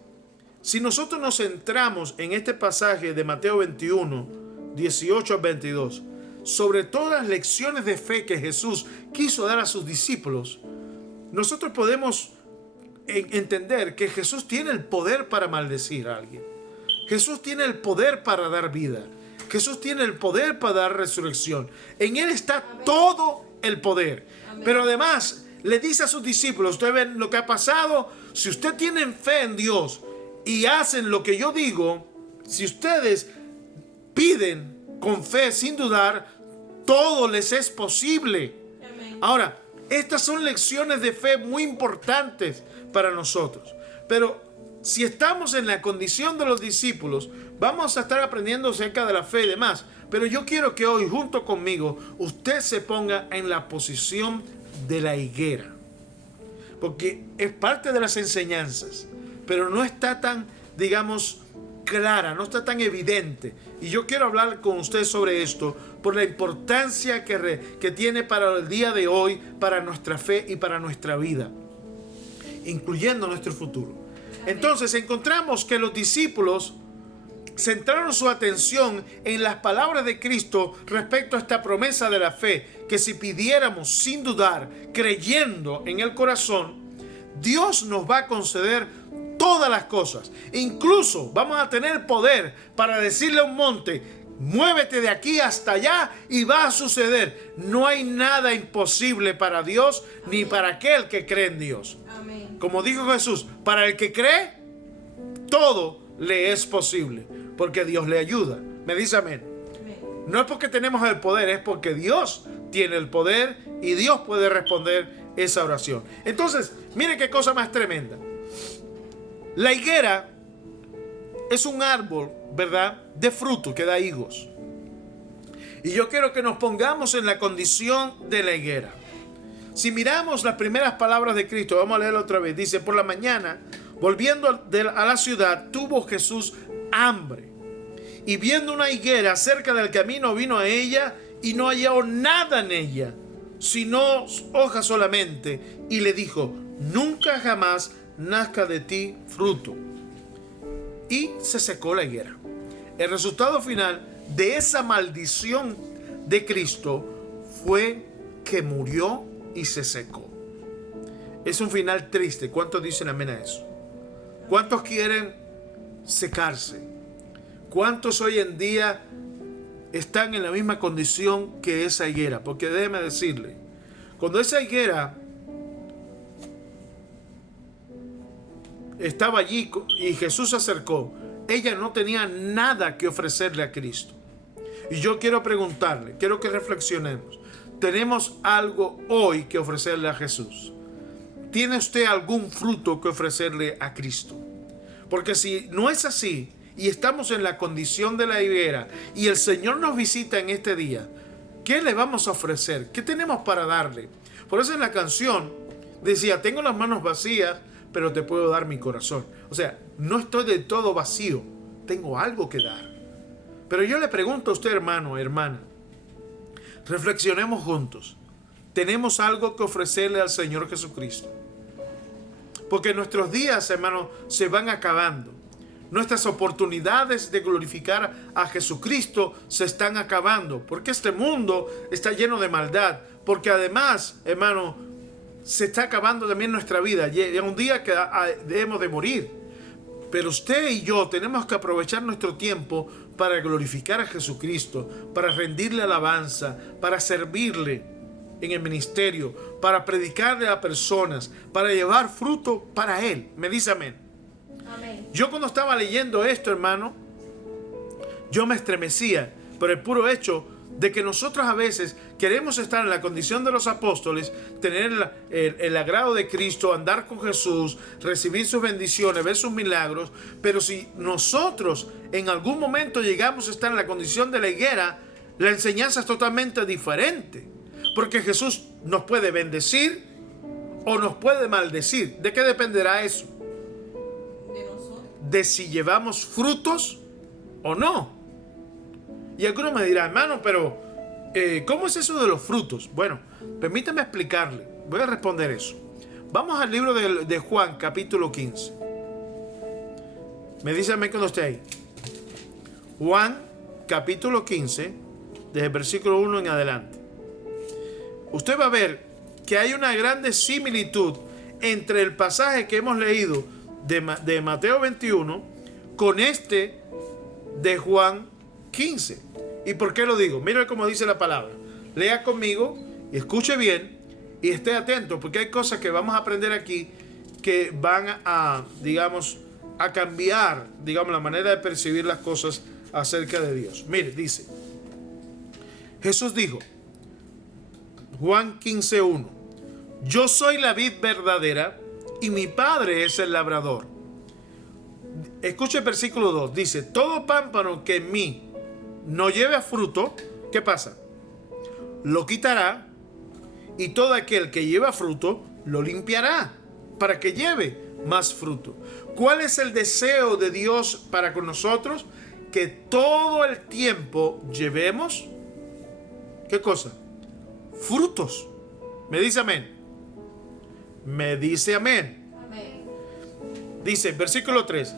si nosotros nos centramos en este pasaje de Mateo 21, 18 al 22, sobre todas las lecciones de fe que Jesús quiso dar a sus discípulos, nosotros podemos entender que Jesús tiene el poder para maldecir a alguien. Jesús tiene el poder para dar vida. Jesús tiene el poder para dar resurrección. En Él está todo el poder. Pero además le dice a sus discípulos, ustedes ven lo que ha pasado. Si usted tiene fe en Dios, y hacen lo que yo digo, si ustedes piden con fe sin dudar, todo les es posible. Amén. Ahora, estas son lecciones de fe muy importantes para nosotros. Pero si estamos en la condición de los discípulos, vamos a estar aprendiendo acerca de la fe y demás. Pero yo quiero que hoy, junto conmigo, usted se ponga en la posición de la higuera. Porque es parte de las enseñanzas, pero no está tan, digamos, clara, no está tan evidente. Y yo quiero hablar con usted sobre esto por la importancia que tiene para el día de hoy, para nuestra fe y para nuestra vida, incluyendo nuestro futuro. Entonces encontramos que los discípulos centraron su atención en las palabras de Cristo respecto a esta promesa de la fe, que si pidiéramos sin dudar, creyendo en el corazón, Dios nos va a conceder todas las cosas. Incluso vamos a tener poder para decirle a un monte: muévete de aquí hasta allá, y va a suceder. No hay nada imposible para Dios, ni para aquel que cree en Dios. Amén. Como dijo Jesús, para el que cree, todo le es posible, porque Dios le ayuda. Me dice amén. Amén. No es porque tenemos el poder, es porque Dios tiene el poder y Dios puede responder esa oración. Entonces, mire qué cosa más tremenda. La higuera es un árbol, ¿verdad?, de fruto que da higos. Y yo quiero que nos pongamos en la condición de la higuera. Si miramos las primeras palabras de Cristo, vamos a leerlo otra vez. Dice: por la mañana, volviendo a la ciudad, tuvo Jesús hambre. Y viendo una higuera cerca del camino, vino a ella y no halló nada en ella, sino hojas solamente. Y le dijo: nunca jamás nazca de ti fruto. Y se secó la higuera. El resultado final de esa maldición de Cristo fue que murió y se secó. Es un final triste. ¿Cuántos dicen amén a eso? ¿Cuántos quieren secarse? ¿Cuántos hoy en día están en la misma condición que esa higuera? Porque déjeme decirle, cuando esa higuera estaba allí y Jesús se acercó, ella no tenía nada que ofrecerle a Cristo. Y yo quiero preguntarle, quiero que reflexionemos. ¿Tenemos algo hoy que ofrecerle a Jesús? ¿Tiene usted algún fruto que ofrecerle a Cristo? Porque si no es así y estamos en la condición de la higuera y el Señor nos visita en este día, ¿qué le vamos a ofrecer? ¿Qué tenemos para darle? Por eso en la canción decía: tengo las manos vacías, pero te puedo dar mi corazón. O sea, no estoy del todo vacío, tengo algo que dar. Pero yo le pregunto a usted, hermano, hermana, reflexionemos juntos. ¿Tenemos algo que ofrecerle al Señor Jesucristo? Porque nuestros días, hermano, se van acabando. Nuestras oportunidades de glorificar a Jesucristo se están acabando. Porque este mundo está lleno de maldad. Porque además, hermano, se está acabando también nuestra vida. Llega un día que debemos de morir. Pero usted y yo tenemos que aprovechar nuestro tiempo para glorificar a Jesucristo, para rendirle alabanza, para servirle en el ministerio, para predicarle a personas, para llevar fruto para Él. Me dice amén. Amén. Yo cuando estaba leyendo esto, hermano, yo me estremecía por el puro hecho de que nosotros a veces queremos estar en la condición de los apóstoles, tener el agrado de Cristo, andar con Jesús, recibir sus bendiciones, ver sus milagros, pero si nosotros en algún momento llegamos a estar en la condición de la higuera, la enseñanza es totalmente diferente, porque Jesús nos puede bendecir o nos puede maldecir. ¿De qué dependerá eso? De nosotros. De si llevamos frutos o no. Y algunos me dirán: hermano, pero ¿cómo es eso de los frutos? Bueno, permítame explicarle. Voy a responder eso. Vamos al libro de Juan, capítulo 15. Me dice amén cuando esté ahí. Juan, capítulo 15, desde el versículo 1 en adelante. Usted va a ver que hay una grande similitud entre el pasaje que hemos leído de Mateo 21 con este de Juan 15. ¿Y por qué lo digo? Mire cómo dice la palabra. Lea conmigo y escuche bien y esté atento, porque hay cosas que vamos a aprender aquí que van a, digamos, a cambiar, digamos, la manera de percibir las cosas acerca de Dios. Mire, dice, Jesús dijo, Juan 15:1, yo soy la vid verdadera y mi Padre es el labrador. Escuche el versículo 2, dice, todo pámpano que en mí no lleve fruto, ¿qué pasa? Lo quitará, y todo aquel que lleva fruto lo limpiará para que lleve más fruto. ¿Cuál es el deseo de Dios para con nosotros? Que todo el tiempo llevemos, ¿qué cosa? Frutos. Me dice amén. Me dice amén. Amén. Dice, versículo 3,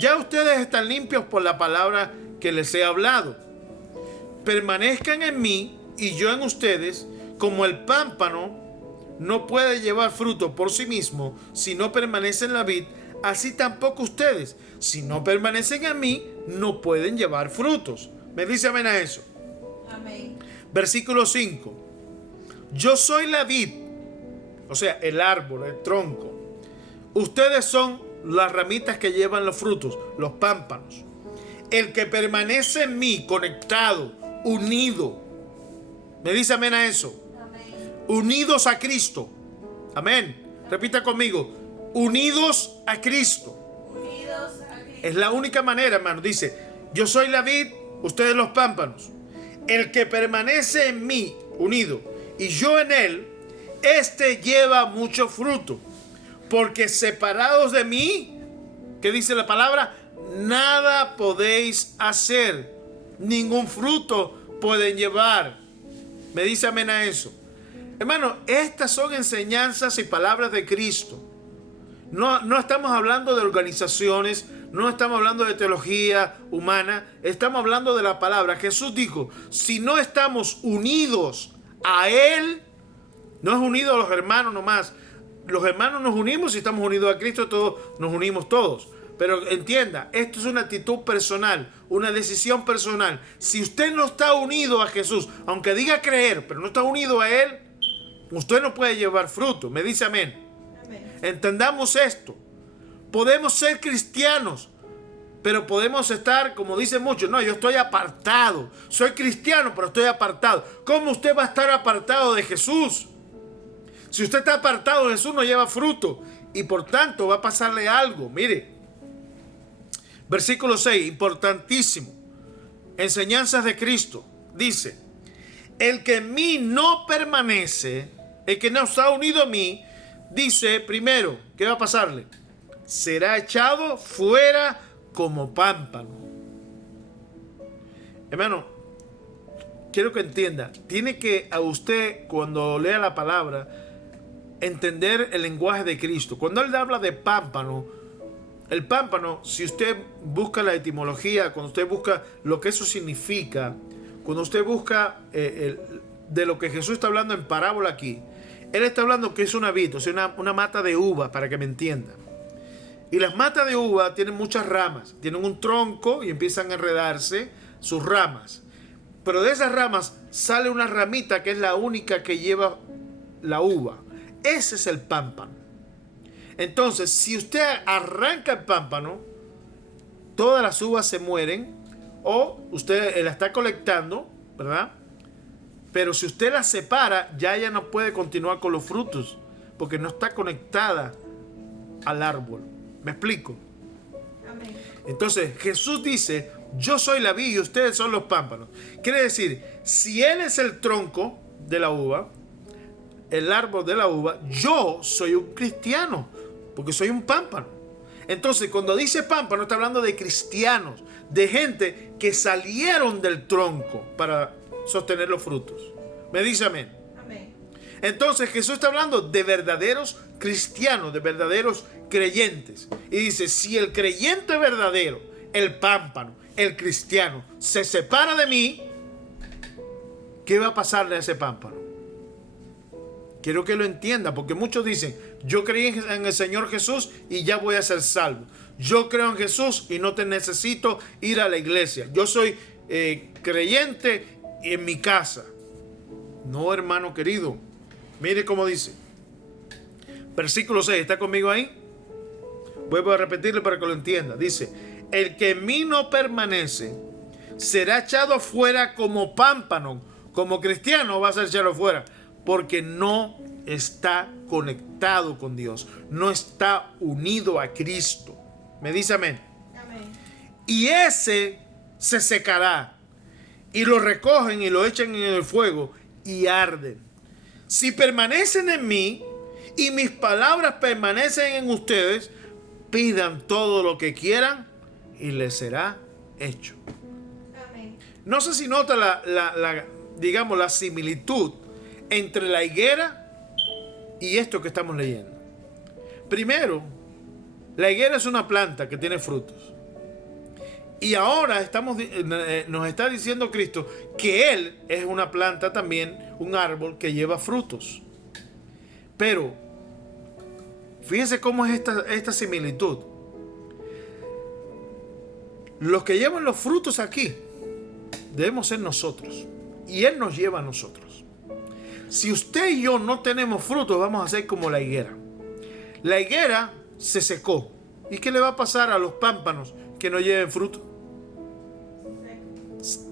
ya ustedes están limpios por la palabra que les he hablado. Permanezcan en mí y yo en ustedes, como el pámpano no puede llevar fruto por sí mismo si no permanece en la vid, así tampoco ustedes, si no permanecen en mí, no pueden llevar frutos. ¿Me dice amén a eso? Amén. Versículo 5. Yo soy la vid, o sea, el árbol, el tronco. Ustedes son las ramitas que llevan los frutos, los pámpanos. El que permanece en mí, conectado, unido. ¿Me dice amén a eso? Unidos a Cristo. Amén. Repita conmigo. Unidos a Cristo. Unidos a Cristo. Es la única manera, hermano. Dice, yo soy la vid, ustedes los pámpanos. El que permanece en mí, unido, y yo en él, este lleva mucho fruto. Porque separados de mí, ¿qué dice la palabra? Nada podéis hacer. Ningún fruto pueden llevar. Me dice amén a eso. Hermano, estas son enseñanzas y palabras de Cristo. No estamos hablando de organizaciones, no estamos hablando de teología humana, estamos hablando de la palabra. Jesús dijo, si no estamos unidos a Él, no es unido a los hermanos nomás. Los hermanos nos unimos y estamos unidos a Cristo, todos nos unimos todos. Pero entienda, esto es una actitud personal, una decisión personal. Si usted no está unido a Jesús, aunque diga creer, pero no está unido a Él, usted no puede llevar fruto. Me dice amén. Amén. Entendamos esto. Podemos ser cristianos, pero podemos estar, como dicen muchos, no, yo estoy apartado. Soy cristiano, pero estoy apartado. ¿Cómo usted va a estar apartado de Jesús? Si usted está apartado de Jesús, no lleva fruto. Y por tanto va a pasarle algo. Mire, versículo 6, importantísimo. Enseñanzas de Cristo. Dice, el que en mí no permanece, el que no está unido a mí, dice primero, ¿qué va a pasarle? Será echado fuera como pámpano. Hermano, quiero que entienda, tiene que a usted, cuando lea la palabra, entender el lenguaje de Cristo. Cuando Él habla de pámpano, el pámpano, si usted busca la etimología, cuando usted busca lo que eso significa, cuando usted busca de lo que Jesús está hablando en parábola aquí, Él está hablando que es una vid, o sea, una mata de uva, para que me entiendan. Y las matas de uva tienen muchas ramas, tienen un tronco y empiezan a enredarse sus ramas. Pero de esas ramas sale una ramita que es la única que lleva la uva. Ese es el pámpano. Entonces, si usted arranca el pámpano, todas las uvas se mueren, o usted la está colectando, ¿verdad? Pero si usted la separa, ya ella no puede continuar con los frutos, porque no está conectada al árbol. ¿Me explico? Amén. Entonces, Jesús dice, yo soy la vid y ustedes son los pámpanos. Quiere decir, si Él es el tronco de la uva, el árbol de la uva, yo soy un cristiano, porque soy un pámpano. Entonces, cuando dice pámpano, está hablando de cristianos, de gente que salieron del tronco para sostener los frutos. ¿Me dice amén? Amén. Entonces, Jesús está hablando de verdaderos cristianos, de verdaderos creyentes. Y dice, si el creyente verdadero, el pámpano, el cristiano, se separa de mí, ¿qué va a pasarle a ese pámpano? Quiero que lo entienda, porque muchos dicen, yo creí en el Señor Jesús y ya voy a ser salvo. Yo creo en Jesús y no te necesito ir a la iglesia. Yo soy creyente en mi casa. No, hermano querido. Mire cómo dice. Versículo 6, ¿está conmigo ahí? Vuelvo a repetirle para que lo entienda. Dice, el que en mí no permanece será echado fuera como pámpano. Como cristiano va a ser echado fuera, porque no está conectado con Dios, no está unido a Cristo. Me dice amén. Amén. Y ese se secará, y lo recogen y lo echan en el fuego y arden. Si permanecen en mí y mis palabras permanecen en ustedes, pidan todo lo que quieran y les será hecho. Amén. No sé si nota digamos, la similitud entre la higuera y esto que estamos leyendo. Primero, la higuera es una planta que tiene frutos. Y ahora nos está diciendo Cristo que Él es una planta también, un árbol que lleva frutos. Pero, fíjense cómo es esta similitud. Los que llevan los frutos aquí debemos ser nosotros. Y Él nos lleva a nosotros. Si usted y yo no tenemos frutos, vamos a ser como la higuera. La higuera se secó. ¿Y qué le va a pasar a los pámpanos que no lleven fruto?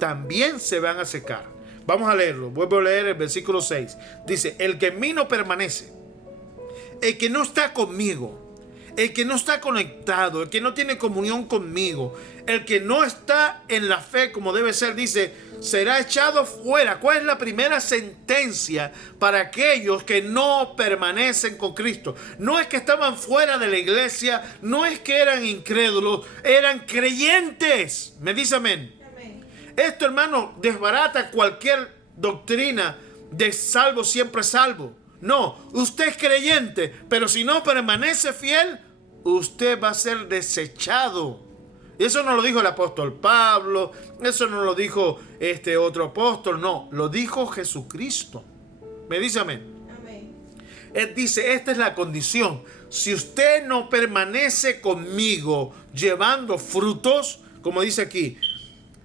También se van a secar. Vamos a leerlo. Vuelvo a leer el versículo 6. Dice, el que en mí no permanece, el que no está conmigo, el que no está conectado, el que no tiene comunión conmigo, el que no está en la fe como debe ser, dice, será echado fuera. ¿Cuál es la primera sentencia para aquellos que no permanecen con Cristo? No es que estaban fuera de la iglesia, no es que eran incrédulos, eran creyentes. Me dice amén. Amén. Esto, hermano, desbarata cualquier doctrina de salvo siempre salvo. No, usted es creyente, pero si no permanece fiel, usted va a ser desechado. Eso no lo dijo el apóstol Pablo, eso no lo dijo este otro apóstol, no, lo dijo Jesucristo. Me dice amén. Amén. Él dice, esta es la condición. Si usted no permanece conmigo llevando frutos, como dice aquí,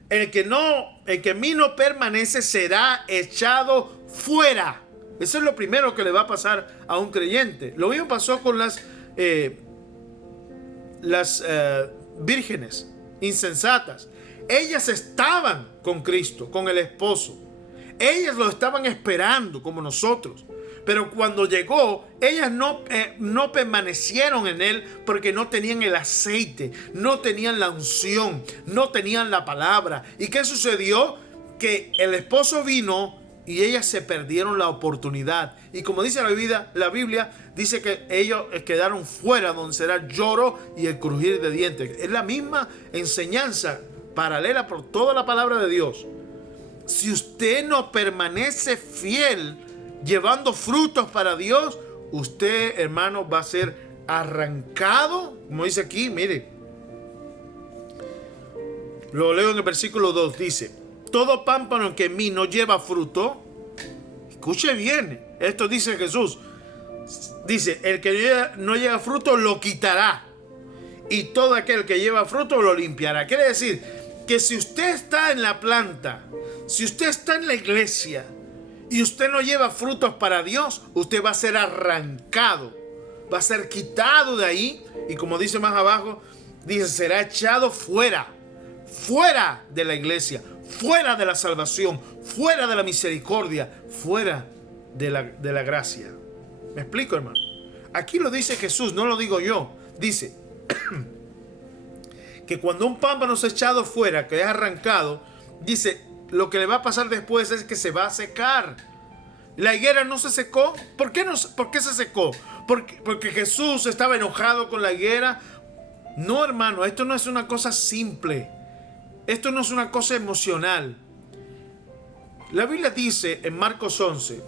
el que en mí no permanece será echado fuera. Eso es lo primero que le va a pasar a un creyente. Lo mismo pasó con las vírgenes insensatas. Ellas estaban con Cristo, con el esposo. Ellas lo estaban esperando como nosotros. Pero cuando llegó, ellas no permanecieron en él porque no tenían el aceite, no tenían la unción, no tenían la palabra. ¿Y qué sucedió? Que el esposo vino y ellas se perdieron la oportunidad. Y como dice la Biblia, dice que ellos quedaron fuera, donde será el lloro y el crujir de dientes. Es la misma enseñanza paralela por toda la palabra de Dios. Si usted no permanece fiel, llevando frutos para Dios, usted, hermano, va a ser arrancado. Como dice aquí, mire. Lo leo en el versículo 2, dice: todo pámpano que en mí no lleva fruto, escuche bien, esto dice Jesús, dice, el que no lleva fruto lo quitará, y todo aquel que lleva fruto lo limpiará. Quiere decir que si usted está en la planta, si usted está en la iglesia y usted no lleva frutos para Dios, usted va a ser arrancado, va a ser quitado de ahí, y como dice más abajo, dice, será echado fuera de la iglesia, fuera de la salvación, fuera de la misericordia, fuera de la gracia. ¿Me explico, hermano? Aquí lo dice Jesús, no lo digo yo. Dice que cuando un pámpano es echado fuera, que es arrancado, dice, lo que le va a pasar después es que se va a secar. La higuera no se secó. ¿Por qué se secó? Porque Jesús estaba enojado con la higuera. No, hermano, esto no es una cosa simple. Esto no es una cosa emocional. La Biblia dice en Marcos 11,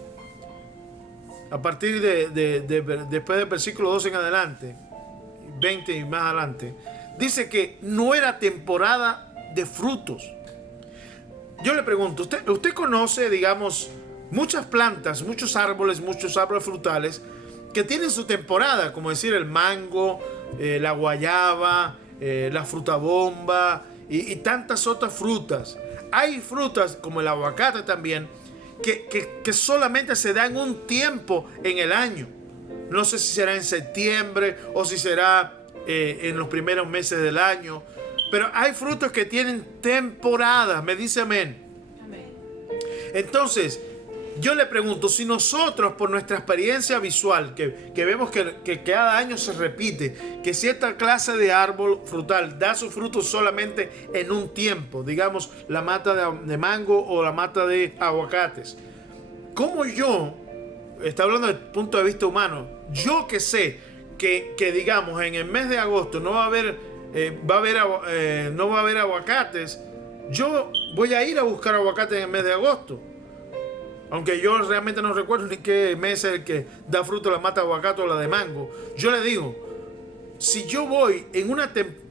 a partir después del versículo 12 en adelante, 20 y más adelante, dice que no era temporada de frutos. Yo le pregunto, ¿usted conoce, digamos, muchas plantas, muchos árboles frutales que tienen su temporada, como decir el mango, la guayaba, la fruta bomba y tantas otras frutas? Hay frutas como el aguacate también que solamente se dan un tiempo en el año. No sé si será en septiembre o si será en los primeros meses del año. Pero hay frutos que tienen temporadas. Me dice amén. Amén. Entonces, yo le pregunto, si nosotros por nuestra experiencia visual, que vemos que cada año se repite, que cierta clase de árbol frutal da sus frutos solamente en un tiempo, digamos la mata de mango o la mata de aguacates, ¿cómo yo, está hablando desde el punto de vista humano, yo que sé que digamos en el mes de agosto no va a haber, no va a haber aguacates, yo voy a ir a buscar aguacates en el mes de agosto? Aunque yo realmente no recuerdo ni qué mes es el que da fruto la mata de aguacate o la de mango. Yo le digo, si yo voy en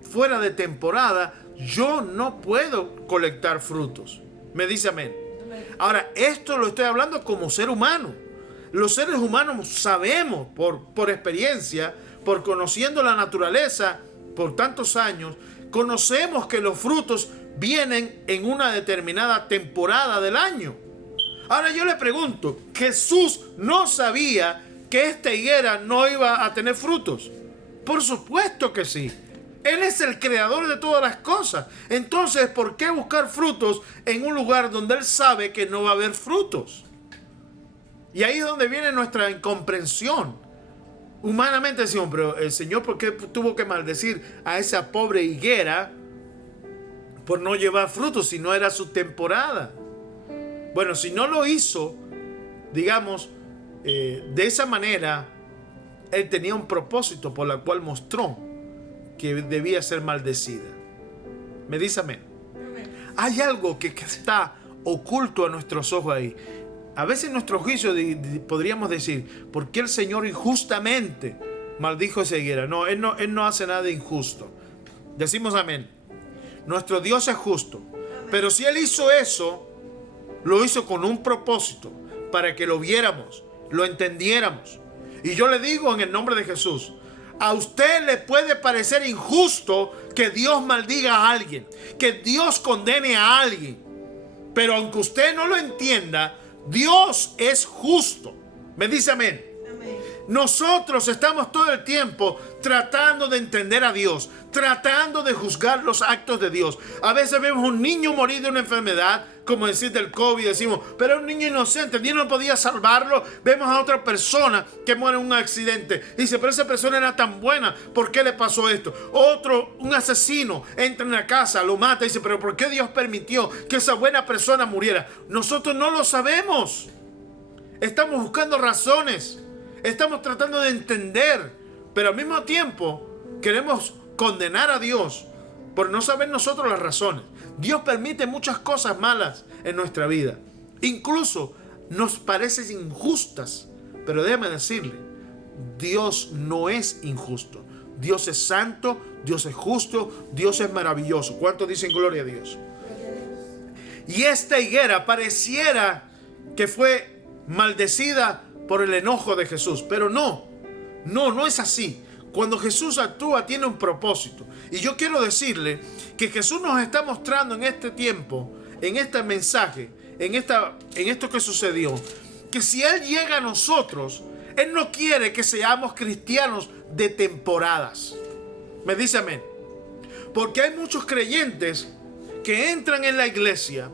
fuera de temporada, yo no puedo colectar frutos. Me dice amén. Ahora, esto lo estoy hablando como ser humano. Los seres humanos sabemos por experiencia, por conociendo la naturaleza por tantos años, conocemos que los frutos vienen en una determinada temporada del año. Ahora yo le pregunto, ¿Jesús no sabía que esta higuera no iba a tener frutos? Por supuesto que sí. Él es el creador de todas las cosas. Entonces, ¿por qué buscar frutos en un lugar donde Él sabe que no va a haber frutos? Y ahí es donde viene nuestra incomprensión. Humanamente decimos, pero el Señor, ¿por qué tuvo que maldecir a esa pobre higuera por no llevar frutos si no era su temporada? Bueno, si no lo hizo, digamos, de esa manera, Él tenía un propósito por el cual mostró que debía ser maldecida. ¿Me dice amén? Amén. Hay algo que está oculto a nuestros ojos ahí. A veces en nuestro juicio podríamos decir, ¿por qué el Señor injustamente maldijo esa higuera? No, Él no hace nada de injusto. Decimos amén. Nuestro Dios es justo. Pero si Él hizo eso, lo hizo con un propósito, para que lo viéramos, lo entendiéramos. Y yo le digo en el nombre de Jesús, a usted le puede parecer injusto que Dios maldiga a alguien, que Dios condene a alguien. Pero aunque usted no lo entienda, Dios es justo. ¿Me dice amén? Amén. Nosotros estamos todo el tiempo tratando de entender a Dios, tratando de juzgar los actos de Dios. A veces vemos un niño morir de una enfermedad, como decir del COVID, decimos, pero es un niño inocente, Dios no podía salvarlo. Vemos a otra persona que muere en un accidente, dice, pero esa persona era tan buena, ¿por qué le pasó esto? Otro, un asesino, entra en la casa, lo mata, dice, pero ¿por qué Dios permitió que esa buena persona muriera? Nosotros no lo sabemos. Estamos buscando razones, estamos tratando de entender, pero al mismo tiempo queremos condenar a Dios por no saber nosotros las razones. Dios permite muchas cosas malas en nuestra vida. Incluso nos parecen injustas. Pero déjame decirle, Dios no es injusto. Dios es santo, Dios es justo, Dios es maravilloso. ¿Cuántos dicen gloria a Dios? Y esta higuera pareciera que fue maldecida por el enojo de Jesús. Pero no es así. Cuando Jesús actúa tiene un propósito. Y yo quiero decirle que Jesús nos está mostrando en este tiempo, en este mensaje, en esto que sucedió, que si Él llega a nosotros, Él no quiere que seamos cristianos de temporadas. Me dice amén. Porque hay muchos creyentes que entran en la iglesia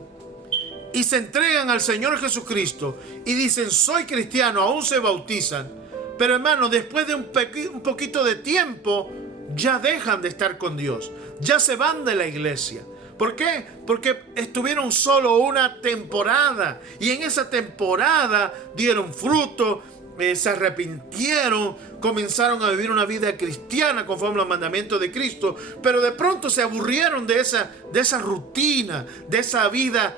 y se entregan al Señor Jesucristo y dicen, soy cristiano, aún se bautizan. Pero hermano, después de un poquito de tiempo, ya dejan de estar con Dios. Ya se van de la iglesia. ¿Por qué? Porque estuvieron solo una temporada. Y en esa temporada dieron fruto, se arrepintieron, comenzaron a vivir una vida cristiana conforme a los mandamientos de Cristo. Pero de pronto se aburrieron de esa rutina, de esa vida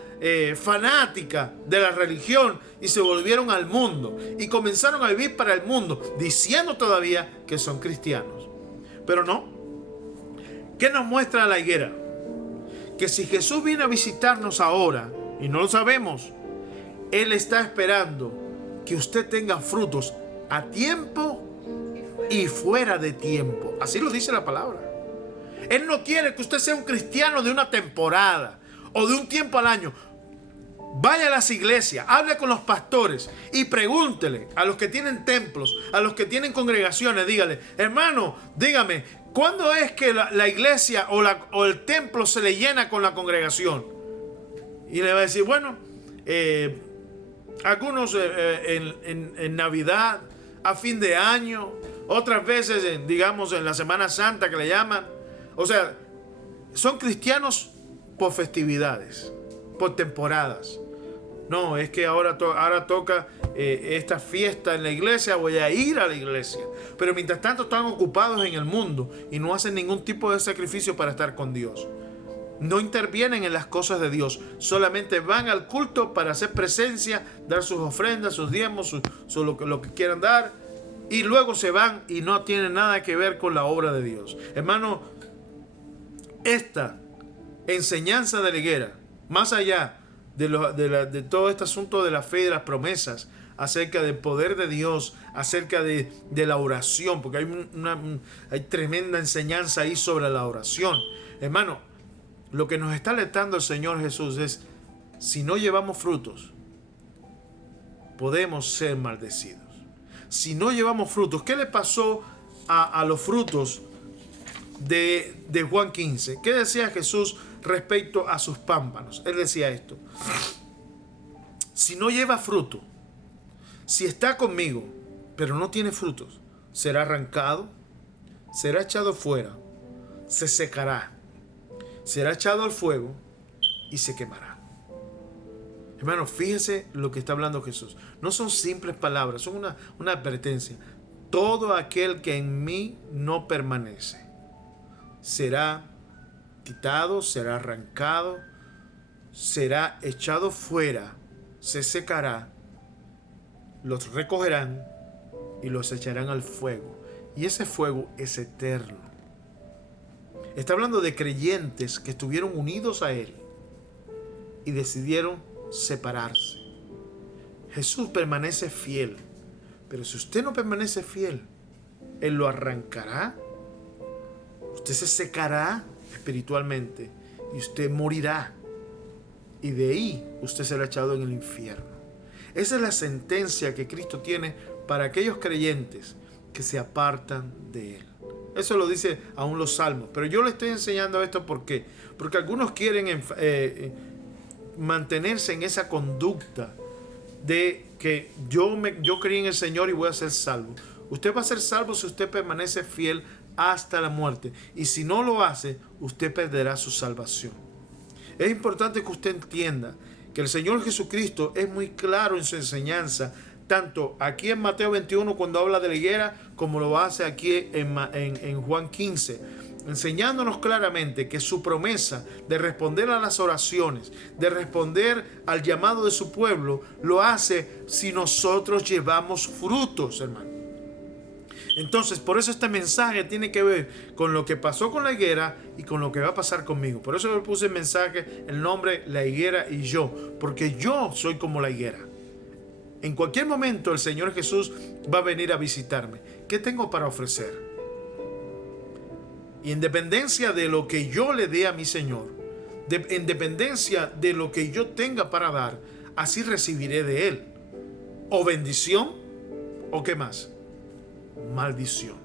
fanática de la religión, y se volvieron al mundo y comenzaron a vivir para el mundo, diciendo todavía que son cristianos. Pero no. ¿Qué nos muestra la higuera? Que si Jesús viene a visitarnos ahora, y no lo sabemos, Él está esperando que usted tenga frutos a tiempo y fuera de tiempo. Así lo dice la palabra. Él no quiere que usted sea un cristiano de una temporada o de un tiempo al año. Vaya a las iglesias, hable con los pastores y pregúntele a los que tienen templos, a los que tienen congregaciones, dígale, hermano, dígame, ¿Cuándo es que la iglesia o el templo se le llena con la congregación? Y le va a decir, bueno, algunos en Navidad, a fin de año, otras veces, digamos, en la Semana Santa que le llaman. O sea, son cristianos por festividades, por temporadas. No, es que ahora toca esta fiesta en la iglesia, voy a ir a la iglesia. Pero mientras tanto están ocupados en el mundo y no hacen ningún tipo de sacrificio para estar con Dios. No intervienen en las cosas de Dios, solamente van al culto para hacer presencia, dar sus ofrendas, sus diezmos, lo que quieran dar, y luego se van y no tienen nada que ver con la obra de Dios. Hermano, esta enseñanza de la higuera, más allá de todo este asunto de la fe y de las promesas, acerca del poder de Dios, acerca de la oración, porque hay tremenda enseñanza ahí sobre la oración. Hermano, lo que nos está alertando el Señor Jesús es, si no llevamos frutos, podemos ser maldecidos. Si no llevamos frutos, ¿qué le pasó a los frutos de Juan 15? ¿Qué decía Jesús respecto a sus pámpanos? Él decía esto: si no lleva fruto, si está conmigo, pero no tiene frutos, será arrancado, será echado fuera, se secará, será echado al fuego y se quemará. Hermano, fíjese lo que está hablando Jesús. No son simples palabras, son una advertencia. Todo aquel que en mí no permanece será quitado, será arrancado, será echado fuera, se secará, los recogerán y los echarán al fuego. Y ese fuego es eterno. Está hablando de creyentes que estuvieron unidos a Él y decidieron separarse. Jesús permanece fiel, pero si usted no permanece fiel, Él lo arrancará, usted se secará espiritualmente y usted morirá, y de ahí usted será echado en el infierno. Esa es la sentencia que Cristo tiene para aquellos creyentes que se apartan de Él. Eso lo dice aún los salmos, pero yo le estoy enseñando esto porque algunos quieren mantenerse en esa conducta de que yo creí en el Señor y voy a ser salvo. Usted va a ser salvo si usted permanece fiel hasta la muerte, y si no lo hace, usted perderá su salvación. Es importante que usted entienda que el Señor Jesucristo es muy claro en su enseñanza, tanto aquí en Mateo 21 cuando habla de la higuera, como lo hace aquí en Juan 15, enseñándonos claramente que su promesa de responder a las oraciones, de responder al llamado de su pueblo, lo hace si nosotros llevamos frutos, hermano. Entonces, por eso este mensaje tiene que ver con lo que pasó con la higuera y con lo que va a pasar conmigo. Por eso le puse el mensaje, el nombre, la higuera y yo, porque yo soy como la higuera. En cualquier momento el Señor Jesús va a venir a visitarme. ¿Qué tengo para ofrecer? Y en dependencia de lo que yo le dé a mi Señor, en dependencia de lo que yo tenga para dar, así recibiré de Él. O bendición, o ¿qué más? Maldición.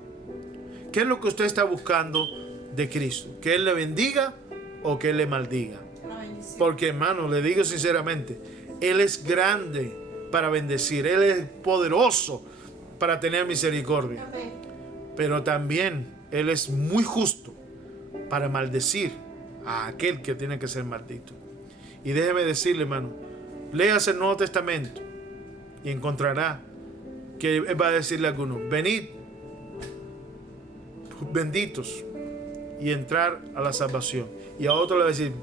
¿Qué es lo que usted está buscando de Cristo? ¿Que Él le bendiga o que Él le maldiga? Porque, hermano, le digo sinceramente, Él es grande para bendecir, Él es poderoso para tener misericordia, pero también Él es muy justo para maldecir a aquel que tiene que ser maldito. Y déjeme decirle, hermano, léase el Nuevo Testamento y encontrará que Él va a decirle a algunos: venid benditos y entrar a la salvación, y a otros le va a decir: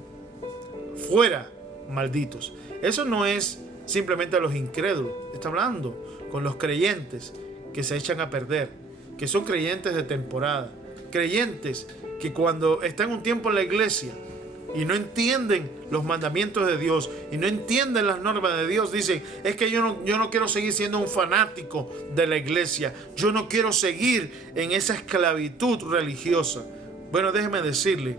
fuera malditos. Eso no es simplemente a los incrédulos, está hablando con los creyentes que se echan a perder, que son creyentes de temporada, creyentes que cuando están un tiempo en la iglesia y no entienden los mandamientos de Dios y no entienden las normas de Dios, dicen: es que yo no quiero seguir siendo un fanático de la iglesia, yo no quiero seguir en esa esclavitud religiosa. Bueno, déjeme decirle